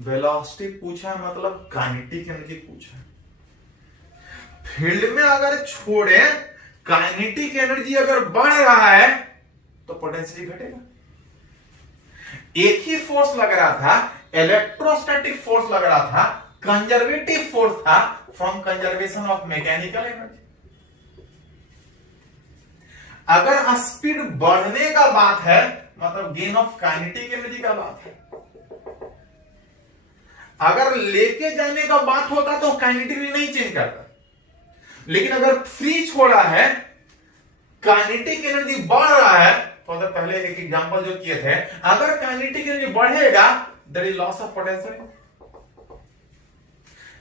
वेलोसिटी पूछा है मतलब काइनेटिक एनर्जी पूछा है। फील्ड में अगर छोड़े, काइनेटिक एनर्जी अगर बढ़ रहा है तो पोटेंशियल घटेगा। एक ही फोर्स लग रहा था, इलेक्ट्रोस्टैटिक फोर्स लग रहा था, कंजर्वेटिव फोर्स था from conservation of mechanical energy. अगर स्पीड बढ़ने का बात है मतलब गेन ऑफ काइनेटिक एनर्जी का बात है। अगर लेके जाने का बात होता तो काइनेटिक एनर्जी नहीं चेंज करता, लेकिन अगर फ्री छोड़ा है, काइनेटिक एनर्जी बढ़ रहा है, तो पहले एक एग्जांपल जो किए थे, अगर काइनेटिक एनर्जी बढ़ेगा there is loss of potential.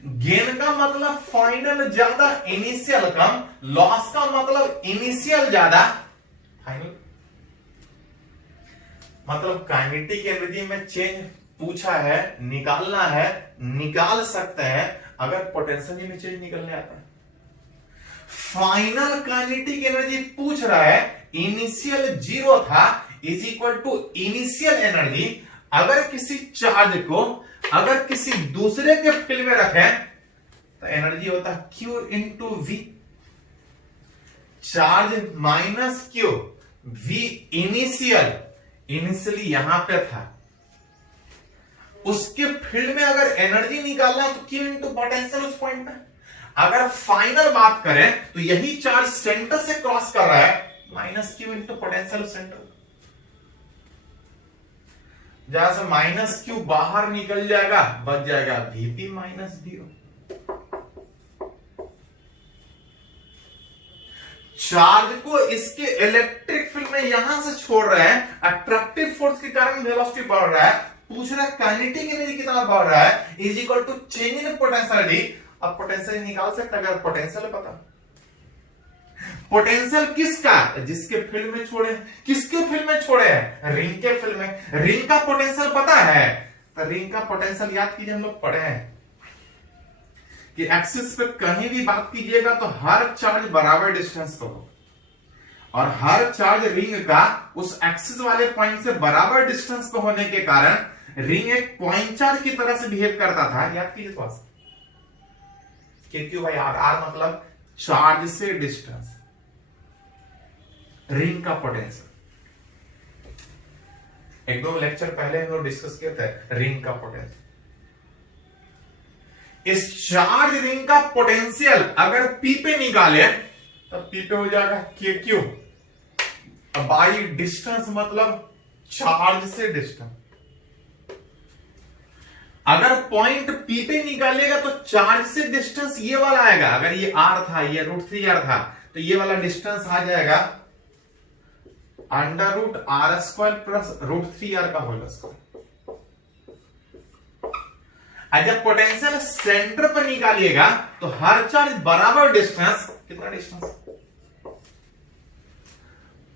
Gain का मतलब फाइनल ज्यादा, इनिशियल कम, लॉस का मतलब इनिशियल ज्यादा, फाइनल। मतलब काइनेटिक एनर्जी में चेंज पूछा है, निकालना है, निकाल सकते हैं अगर पोटेंशियल में चेंज निकलने आता है। फाइनल काइनेटिक एनर्जी पूछ रहा है, इनिशियल 0 था is equal to initial energy. अगर किसी चार्ज को अगर किसी दूसरे के फील्ड में रखें तो एनर्जी होता है Q into V। Charge minus Q, V initially यहां पे था, उसके फील्ड में अगर एनर्जी निकालना है तो Q इंटू पोटेंशियल उस पॉइंट पे। अगर फाइनल बात करें तो यही चार्ज सेंटर से क्रॉस कर रहा है, minus Q into potential centre. जहां से माइनस Q बाहर निकल जाएगा, बच जाएगा Vp माइनस 0। चार्ज को इसके इलेक्ट्रिक फील्ड में यहां से छोड़ रहे हैं, अट्रैक्टिव फोर्स के कारण वेलोसिटी बढ़ रहा है। पूछ रहा है काइनेटिक एनर्जी कितना बढ़ रहा है, is equal to change in potential. अब पोटेंशियल निकाल सकता है अगर पोटेंशियल पता। पोटेंशियल किसका? जिसके फील्ड में छोड़े। किसके फील्ड में छोड़े हैं? रिंग के फील्ड में। रिंग का पोटेंशियल पता है तो रिंग का पोटेंशियल याद कीजिए, हम लोग पढ़े हैं कि एक्सिस पे कहीं भी बात कीजिएगा तो हर चार्ज बराबर डिस्टेंस पे हो, और हर चार्ज रिंग का उस एक्सिस वाले पॉइंट से बराबर डिस्टेंस पे होने के कारण रिंग एक पॉइंट चार्ज की तरह से बिहेव करता था। याद कीजिए थोड़ा सा, क्यों भाई आर मतलब चार्ज से डिस्टेंस, रिंग का पोटेंशियल। एक दो लेक्चर पहले हम लोग डिस्कस किए थे रिंग का पोटेंशियल। इस चार्ज रिंग का पोटेंशियल अगर पी पे निकाले तो पी पे हो जाएगा के क्यू बाई डिस्टेंस, मतलब चार्ज से डिस्टेंस। अगर पॉइंट पी पे निकालेगा तो चार्ज से डिस्टेंस ये वाला आएगा। अगर ये आर था, ये √3r था, तो ये वाला डिस्टेंस आ जाएगा √r² प्लस √3r का होल स्क्वायर। जब पोटेंशियल सेंटर पर निकालिएगा तो हर चार्ज बराबर डिस्टेंस, कितना डिस्टेंस?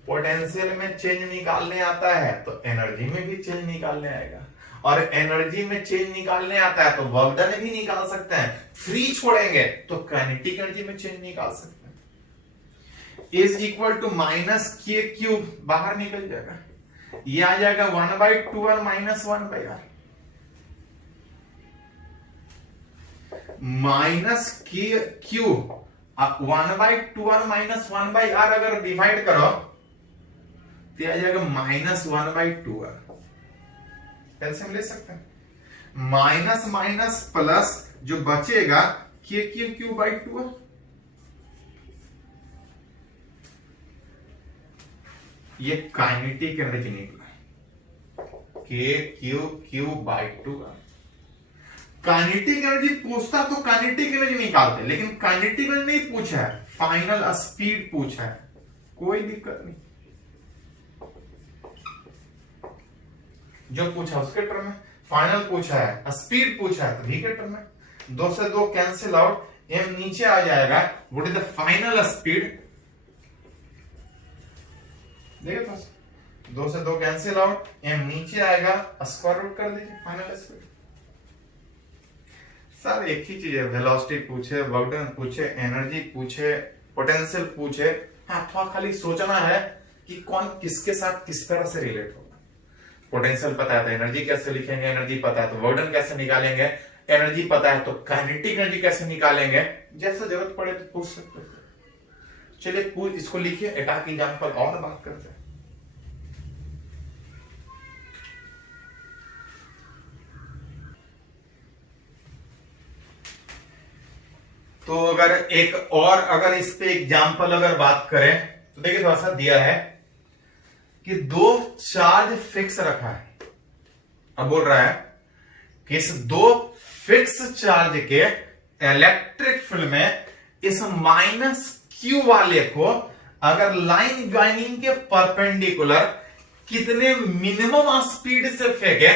पोटेंशियल में चेंज निकालने आता है तो एनर्जी में भी चेंज निकालने आएगा, और एनर्जी में चेंज निकालने आता है तो वर्क डन भी निकाल सकते हैं। फ्री छोड़ेंगे तो काइनेटिक एनर्जी में चेंज निकाल सकते हैं। इज इक्वल टू माइनस के क्यूब बाहर निकल जाएगा, ये आ जाएगा 1/2r माइनस 1/r। माइनस के क्यूब 1/2r माइनस 1/r अगर डिवाइड करो तो आ जाएगा -1/2r। एलसीएम ले सकते हैं, माइनस माइनस प्लस जो बचेगा KQ/2r। ये काइनेटिक एनर्जी निकला KQ/2r। काइनेटिक एनर्जी पूछता तो काइनेटिक एनर्जी निकालते, लेकिन काइनेटिक एनर्जी नहीं पूछा है, फाइनल स्पीड पूछा है, कोई दिक्कत नहीं। जो पूछा उसके टर्म में, फाइनल पूछा है, स्पीड पूछा है तो भी के टर्म में। 2 से 2 कैंसिल आउट, m नीचे आ जाएगा, what is the final speed. देखिए तो 2 से 2 कैंसिल आउट, m नीचे आएगा, स्क्वायर रूट कर दीजिए, फाइनल स्पीड। सब एक ही चीज है, वेलोसिटी पूछे, वर्क डन पूछे, एनर्जी पूछे, पोटेंशियल पूछे। हाँ, थोड़ा खाली सोचना है कि कौन किसके साथ किस तरह से रिलेट होगा। पोटेंशियल पता है तो एनर्जी कैसे लिखेंगे, एनर्जी पता है तो वर्क डन कैसे निकालेंगे, एनर्जी पता है तो काइनेटिक एनर्जी कैसे निकालेंगे, जैसा जरूरत पड़े तो पूछ सकते हैं। चलिए इसको लिखिए, एक आध एग्जांपल और बात करते हैं। तो अगर इस पे एग्जांपल अगर बात करें तो देखिए थोड़ा सा दिया है कि 2 चार्ज फिक्स रखा है। अब बोल रहा है कि इस 2 फिक्स चार्ज के इलेक्ट्रिक फील्ड में इस -q वाले को अगर लाइन ज्वाइनिंग के परपेंडिकुलर कितने मिनिमम स्पीड से फेंके,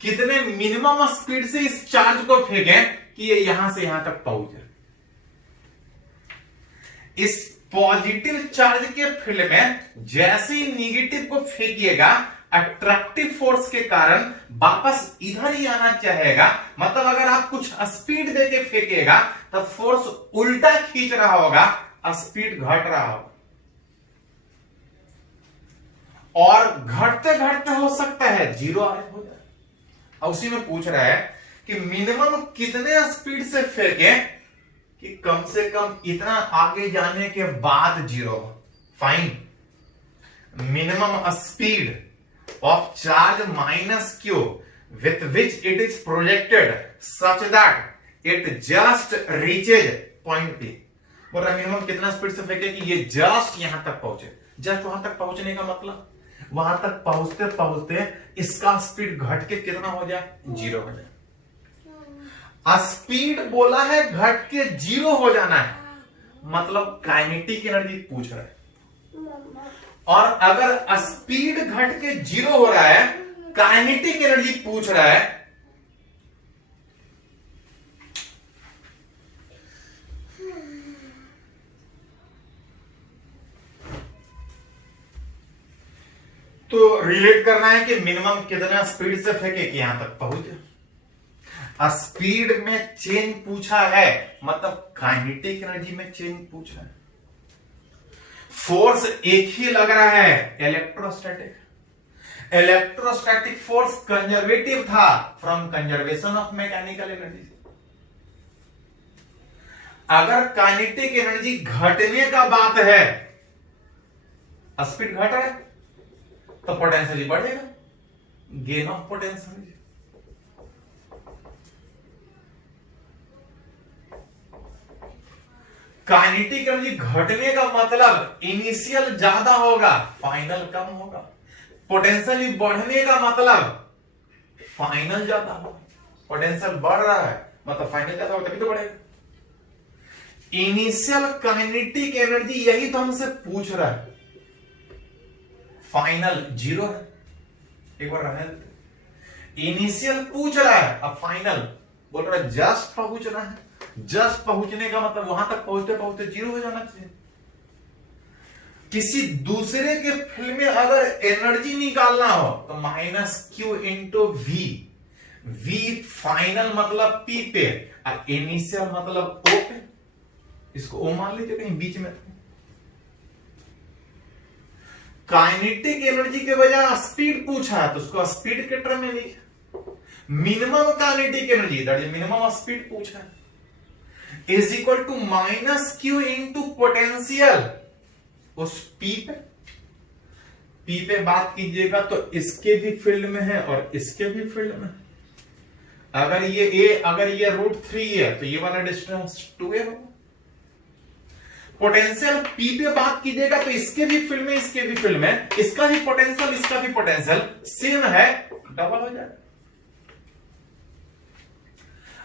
कितने मिनिमम स्पीड से इस चार्ज को फेंके कि ये यहां से यहां तक पहुंचे। इस पॉजिटिव चार्ज के फील्ड में जैसे ही निगेटिव को फेंकिएगा, अट्रैक्टिव फोर्स के कारण वापस इधर ही आना चाहेगा। मतलब अगर आप कुछ स्पीड देके फेंकेगा तो फोर्स उल्टा खींच रहा होगा, स्पीड घट रहा होगा, और घटते घटते हो सकता है 0 हो जाए। और उसी में पूछ रहा है कि मिनिमम कितने स्पीड से फेंके कि कम से कम इतना आगे जाने के बाद 0। Find minimum speed of charge -q with which it is projected such that it just reaches point P। बोल रहा मिनिमम कितना स्पीड से फेंके कि ये जस्ट यहां तक पहुंचे। जस्ट वहां तक पहुंचने का मतलब वहां तक पहुंचते पहुंचते इसका स्पीड घट के कितना हो जाए, 0 हो जाए। स्पीड बोला है घट के 0 हो जाना है, मतलब काइनेटिक एनर्जी पूछ रहा है। और अगर स्पीड घट के 0 हो रहा है, काइनेटिक एनर्जी पूछ रहा है, तो रिलेट करना है कि मिनिमम कितना स्पीड से फेंके कि यहां तक पहुंचे। स्पीड में चेंज पूछा है, मतलब काइनेटिक एनर्जी में चेंज पूछा है। फोर्स एक ही लग रहा है, इलेक्ट्रोस्टैटिक। इलेक्ट्रोस्टैटिक फोर्स कंजर्वेटिव था from conservation of mechanical energy. अगर काइनेटिक एनर्जी घटने का बात है, स्पीड घट रहा है तो पोटेंशियल बढ़ेगा, gain of potential. Kinetic energy घटने का मतलब इनिशियल ज्यादा होगा, फाइनल कम होगा। पोटेंशियल बढ़ने का मतलब फाइनल ज्यादा होगा। पोटेंशियल बढ़ रहा है मतलब फाइनल ज्यादा होगा, तभी तो बढ़ेगा। इनिशियल काइनेटिक एनर्जी यही तो हमसे पूछ रहा है, फाइनल 0 है। एक बार रहने, इनिशियल पूछ रहा है, अब फाइनल बोल रहा है जस्ट पहुंचना है। जस्ट पहुंचने का मतलब वहां तक पहुंचते पहुंचते 0 हो जाना चाहिए। किसी दूसरे के फील्ड में अगर एनर्जी निकालना हो तो -q into v। v final मतलब p पे, और इनिशियल मतलब o पे। इसको o मान लीजिए कहीं बीच में। काइनेटिक एनर्जी के बजाय स्पीड पूछा है तो उसको स्पीड के टर्म में लिखे। Minimum kinetic energy that is minimum speed पूछा है, is equal to -q into potential उस p पे। P पे बात कीजिएगा तो इसके भी फील्ड में है और इसके भी फील्ड में। अगर ये √3 है तो ये वाला डिस्टेंस 2a होगा। पोटेंशियल P पे बात कीजिएगा तो इसके भी फील्ड में, इसके भी फील्ड में, इसका भी पोटेंशियल, इसका भी पोटेंशियल सेम है, डबल हो जाएगा।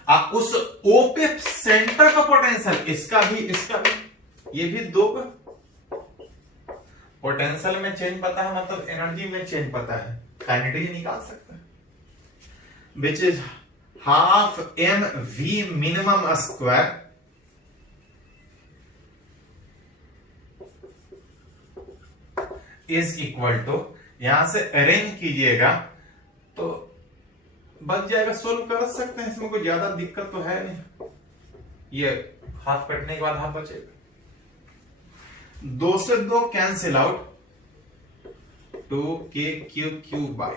अब उस O पे सेंटर का पोटेंशियल, इसका भी, इसका भी, ये भी दो का पोटेंशियल में चेंज पता है, मतलब एनर्जी में चेंज पता है, काइनेटिक निकाल सकते हैं, which is half mv minimum square is equal to, यहां से अरेंज कीजिएगा तो बच जाएगा, सोल्व कर सकते हैं, इसमें कोई ज्यादा दिक्कत तो है नहीं। ये हाफ कटने के बाद हाफ बचेगा, 2 से 2 कैंसिल आउट, 2k3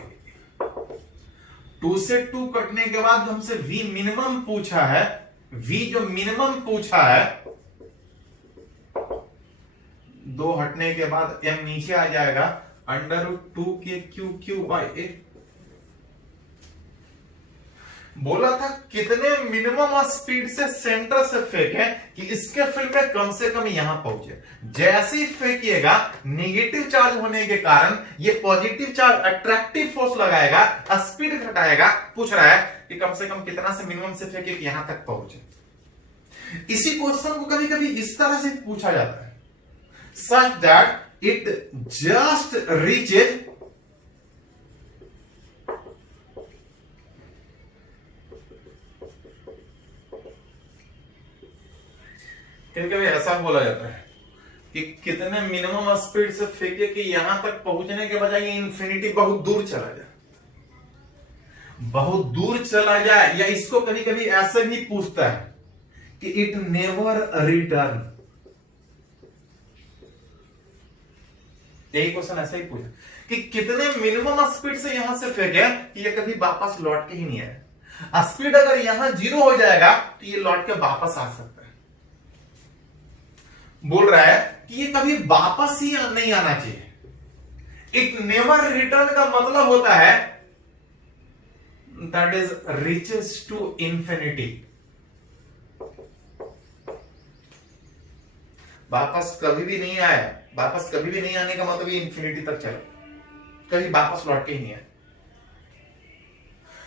2 से 2 कटने के बाद जो हमसे v मिनिमम पूछा है, v जो मिनिमम पूछा है, 2 हटने के बाद m नीचे आ जाएगा, √2k3 बोला था कितने मिनिमम स्पीड से सेंटर से फेंके कि इसके फील्ड में कम से कम यहां पहुंचे। जैसे ही फेंकिएगा नेगेटिव चार्ज होने के कारण ये पॉजिटिव चार्ज अट्रैक्टिव फोर्स लगाएगा, स्पीड घटाएगा। पूछ रहा है कि कम से कम कितना से मिनिमम से फेंके कि यहां तक पहुंचे। इसी क्वेश्चन को कभी कभी इस तरह से पूछा जाता है, सच दैट इट जस्ट रीचेज कभी ऐसा बोला जाता है कि कितने मिनिमम स्पीड से फेंके कि यहां तक पहुंचने के बजाय इंफिनिटी बहुत दूर चला जाए, बहुत दूर चला जाए। या इसको कभी कभी ऐसे भी पूछता है कि इट नेवर रिटर्न, यही क्वेश्चन ऐसे ही पूछा कि कितने मिनिमम स्पीड से यहां से फेंके कि ये कभी वापस लौट के ही नहीं आए। स्पीड अगर यहां 0 हो जाएगा तो ये लौट के वापस आ सकता है। बोल रहा है कि ये कभी वापस ही नहीं आना चाहिए। इट नेवर रिटर्न का मतलब होता है that is reaches to infinity, वापस कभी भी नहीं आया। वापस कभी भी नहीं आने का मतलब ये इंफिनिटी तक चला, कभी वापस लौट के ही नहीं आया।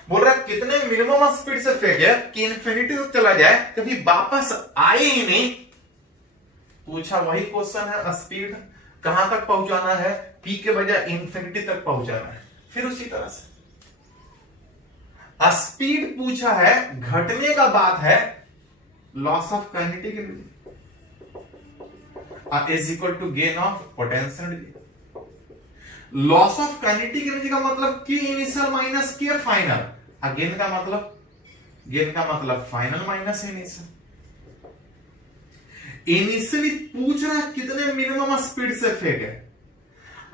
बोल रहा है कितने मिनिमम स्पीड से फेंके कि इंफिनिटी तक चला जाए, कभी वापस आए ही नहीं। पूछा वही क्वेश्चन है, स्पीड कहां तक पहुंचाना है, पी के बजाय इंफिनिटी तक पहुंचाना है। फिर उसी तरह से स्पीड पूछा है, घटने का बात है, loss of kinetic energy is equal to gain of potential energy. Loss of kinetic energy का मतलब K initial minus K final, gain का मतलब फाइनल माइनस इनिशियल। इनिशियली पूछ रहा है कितने मिनिमम स्पीड से फेंके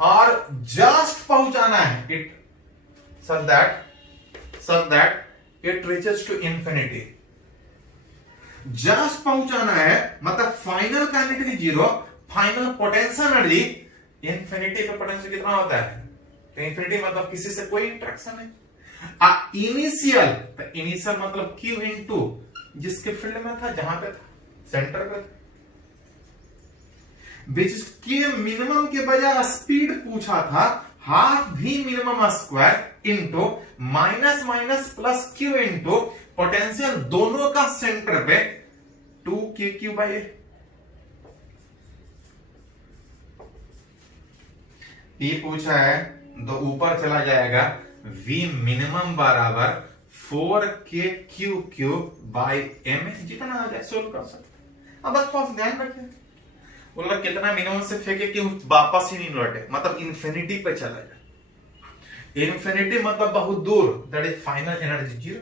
और जस्ट पहुंचाना है it such that it reaches to infinity. Just पहुंचाना है मतलब final kinetic 0, final potential energy infinity पे पोटेंशियल कितना होता है, तो इंफिनिटी मतलब किसी से कोई इंटरेक्शन नहीं। इनिशियल मतलब Q इनटू जिसके फील्ड में था, जहां पे था, सेंटर पे था। के मिनिमम के बजाय स्पीड पूछा था, half v minimum square into minus minus plus Q into potential दोनों का सेंटर पे 2k3 ये पूछा है, तो ऊपर चला जाएगा v मिनिमम बराबर 4k3 जितना आ जाए सोल्व कर सकते। अब बस ध्यान रखें, बोला कितना मिनिमम से फेंके कि वापस ही नहीं लौटे, मतलब इंफिनिटी पे चला जाए। इंफिनिटी मतलब बहुत दूर, दैट इज फाइनल एनर्जी 0।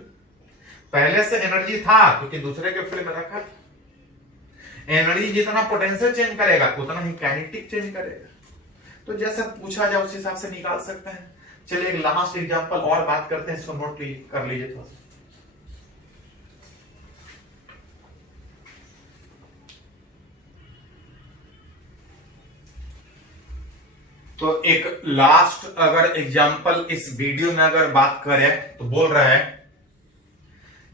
पहले से एनर्जी था क्योंकि दूसरे के फील्ड में रखा था। एनर्जी जितना पोटेंशियल चेंज करेगा उतना ही काइनेटिक चेंज करेगा। तो जैसा पूछा जाए उस हिसाब से निकाल सकते हैं। चलिए एक लास्ट एग्जांपल और बात करते हैं, इसको नोट कर लीजिए थोड़ा सा। तो एक लास्ट अगर एग्जांपल इस वीडियो में अगर बात करें तो बोल रहा है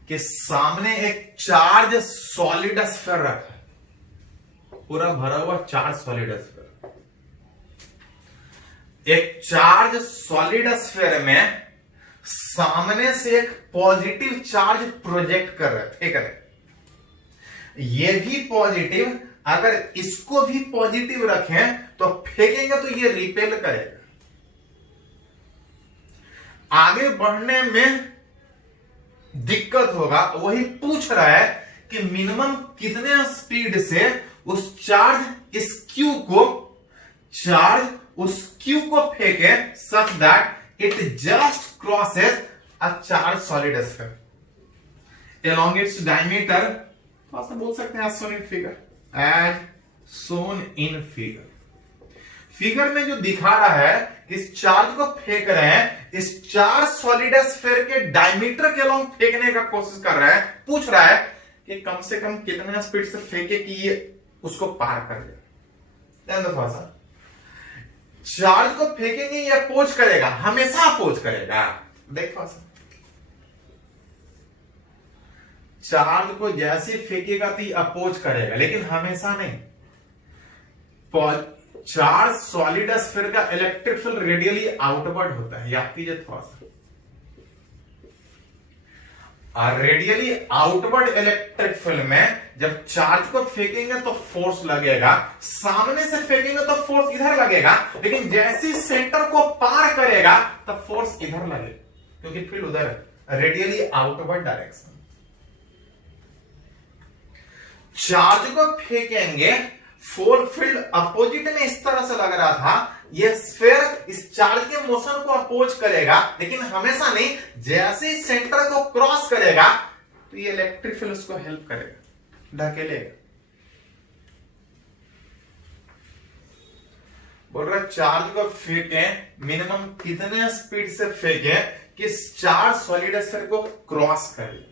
कि सामने एक चार्ज सॉलिड स्फीयर रखा है, पूरा भरा हुआ चार्ज सॉलिड स्फीयर। एक चार्ज सॉलिड स्फीयर में सामने से एक पॉजिटिव चार्ज प्रोजेक्ट कर रहे, फेंक रहे। ये भी पॉजिटिव, अगर इसको भी पॉजिटिव रखें तो फेंकेंगे तो ये रिपेल करेगा। आगे बढ़ने में दिक्कत होगा। वही पूछ रहा है कि मिनिमम कितने स्पीड से उस चार्ज इस क्यू को फेंके सच that it just crosses a charge solid sphere along its diameter। थोड़ा सा बोल सकते हैं as shown in figure, as shown in figure। Figure में जो दिखा रहा है कि इस चार्ज को फेंक रहे हैं, इस चार्ज सॉलिड स्फीयर के डायमीटर के अलॉन्ग फेंकने का कोशिश कर रहा है। पूछ रहा है कि कम से कम कितने स्पीड से फेंके कि ये उसको पार कर दे। ध्यान दो थोड़ा सा, चार्ज को फेंकेंगे या अपोज करेगा, हमेशा अपोज करेगा। देखो चार्ज को जैसे फेंकेगा तो अपोज करेगा, लेकिन हमेशा नहीं। चार्ज सॉलिड स्फीयर का इलेक्ट्रिक फील्ड रेडियली आउटवर्ड होता है, याद कीजिए थोड़ा सा। रेडियली आउटवर्ड इलेक्ट्रिक फील्ड में जब चार्ज को फेंकेंगे तो फोर्स लगेगा, सामने से फेंकेंगे तो फोर्स इधर लगेगा, लेकिन जैसे सेंटर को पार करेगा तब फोर्स इधर लगेगा, क्योंकि फील्ड उधर है, रेडियली आउटवर्ड डायरेक्शन। चार्ज को फेंकेंगे, फोर फील्ड अपोजिट में इस तरह से लग रहा था, ये स्फीयर इस चार्ज के मोशन को अपोज करेगा, लेकिन हमेशा नहीं। जैसे ही सेंटर को क्रॉस करेगा तो ये इलेक्ट्रिक फील्ड उसको हेल्प करेगा, ढकेलेगा। बोल रहा चार्ज को फेंके, मिनिमम कितने स्पीड से फेंके कि चार्ज सॉलिड स्फीयर को क्रॉस करे।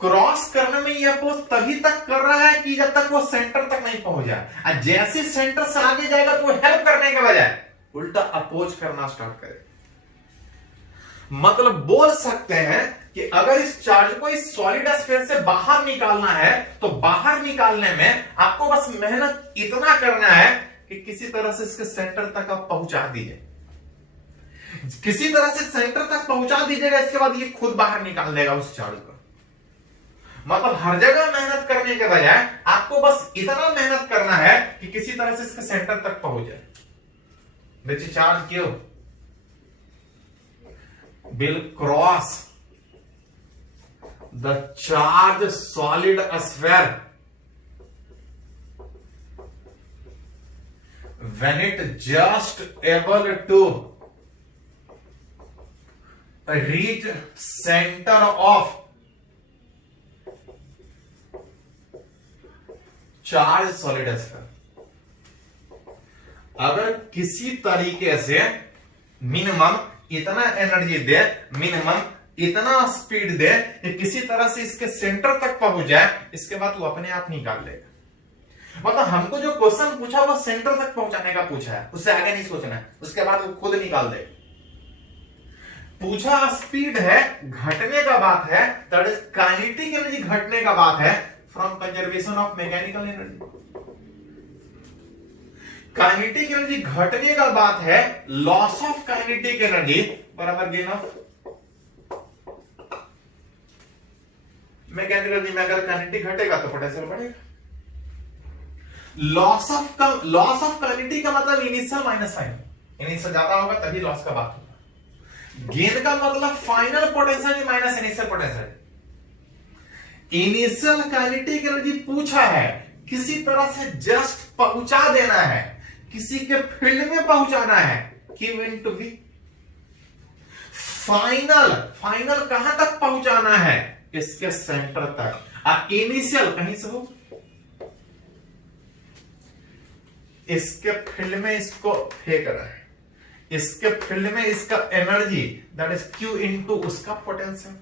क्रॉस करने में यह अपोज तभी तक कर रहा है कि जब तक वो सेंटर तक नहीं पहुंच जाए। जैसे सेंटर से आगे जाएगा तो वो हेल्प करने के बजाय उल्टा अपोज करना स्टार्ट करे। मतलब बोल सकते हैं कि अगर इस चार्ज को इस सॉलिड स्फीयर से बाहर निकालना है तो बाहर निकालने में आपको बस मेहनत इतना करना है कि किसी तरह से इसके सेंटर तक आप पहुंचा दीजिए, किसी तरह से सेंटर तक पहुंचा दीजिएगा, इसके बाद ये खुद बाहर निकाल देगा उस चार्ज को। मतलब हर जगह मेहनत करने के बजाय आपको बस इतना मेहनत करना है कि किसी तरह से इसके सेंटर तक पहुंच जाए। देखिए चार्ज क्यों will cross the charged solid sphere when it just able to reach center of charge solid sphere. अगर किसी तरीके से मिनिमम इतना एनर्जी दे, मिनिमम इतना स्पीड दे कि किसी तरह से इसके सेंटर तक पहुंच जाए, इसके बाद वो अपने आप निकाल लेगा। मतलब हमको जो क्वेश्चन पूछा वो सेंटर तक पहुंचाने का पूछा है, उससे आगे नहीं सोचना है, उसके बाद वो खुद निकाल देगा। पूछा स्पीड है, घटने का बात है, दैट इज काइनेटिक एनर्जी घटने का बात है from conservation of mechanical energy. Kinetic energy घटने का बात है, लॉस ऑफ काइनेटिक एनर्जी बराबर गेन ऑफ मैकेनिकल एनर्जी में। अगर काइनेटिक घटेगा तो पोटेंशियल बढ़ेगा। लॉस ऑफ काइनेटिक का मतलब इनिशियल माइनस फाइनल, इनिशियल ज्यादा होगा तभी लॉस का बात होगा। गेन का मतलब final potential minus initial potential. Initial kinetic energy पूछा है, किसी तरह से जस्ट पहुंचा देना है, किसी के फील्ड में पहुंचाना है, Q into V। फाइनल कहां तक पहुंचाना है, इसके सेंटर तक। इनिशियल कहीं से हो, इसके फील्ड में इसको फेंक रहा है, इसके फील्ड में इसका energy that is Q into उसका पोटेंशियल।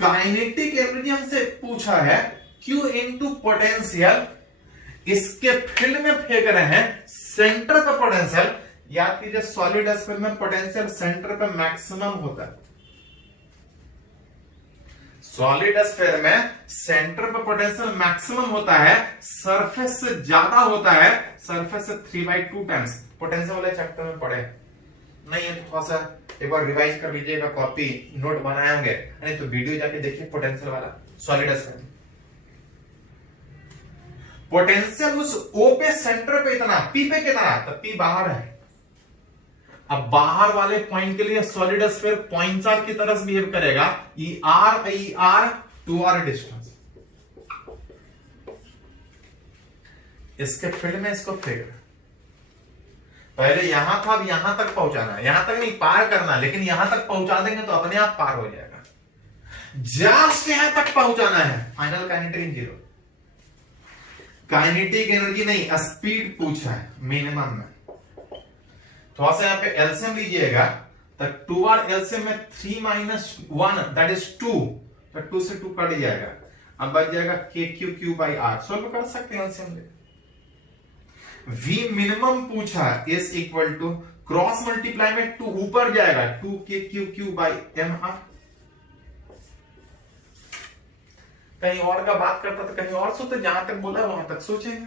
काइनेटिक एनर्जी हमसे पूछा है Q इंटू पोटेंशियल, इसके फील्ड में फेंक रहे हैं, सेंटर पे पोटेंशियल, याद कीजिए सॉलिड स्फीयर में पोटेंशियल सेंटर पे मैक्सिमम होता है। सॉलिड स्फीयर में सेंटर पे पोटेंशियल मैक्सिमम होता है, सरफेस से ज्यादा होता है, सरफेस से 3/2 टाइम्स। पोटेंशियल वाले चैप्टर में पढ़े नहीं है तो थोड़ा सा एक बार रिवाइज कर लीजिएगा, कॉपी नोट बनाए होंगे, नहीं तो वीडियो जाके देखिए पोटेंशियल वाला सॉलिड स्फीयर। पोटेंशियल उस ओ पे सेंटर पे इतना, पी पे कितना, तो पी बाहर है। अब बाहर वाले पॉइंट के लिए सॉलिड स्फीयर पॉइंट चार्ज की तरह बिहेव करेगा, ई आर 2r डिस्टेंस। इसके फील्ड में इसको फिगर, पहले यहां था, अब यहां तक पहुंचाना है, यहां तक नहीं पार करना, लेकिन यहां तक पहुंचा देंगे तो अपने आप पार हो जाएगा। जस्ट यहां तक पहुंचाना है, फाइनल काइनेटिक 0। काइनेटिक एनर्जी नहीं, स्पीड पूछा है मिनिमम में। थोड़ा सा यहां पे एलसीएम लीजिएगा, तो 2r एलसीएम में 3 - 1 दैट इज 2, तो 2 से 2 कट जाएगा, अब बच जाएगा KQ/R। सोल्व कर सकते हैं एलसीएम ले। V मिनिमम पूछा, is equal to cross multiply में 2 ऊपर जाएगा, 2KQQ/MR। कहीं और का बात करता तो कहीं और सोचते, जहां तक बोला वहां तक सोचेंगे।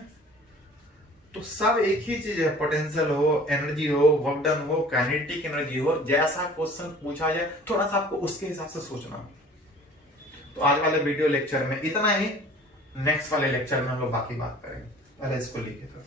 तो सब एक ही चीज है, पोटेंशियल हो, एनर्जी हो, वर्क डन हो, काइनेटिक एनर्जी हो, जैसा क्वेश्चन पूछा जाए थोड़ा सा आपको उसके हिसाब से सोचना हो। तो आज वाले वीडियो लेक्चर में इतना ही, नेक्स्ट वाले लेक्चर में हम लोग बाकी बात करेंगे। पहले इसको लिखे तो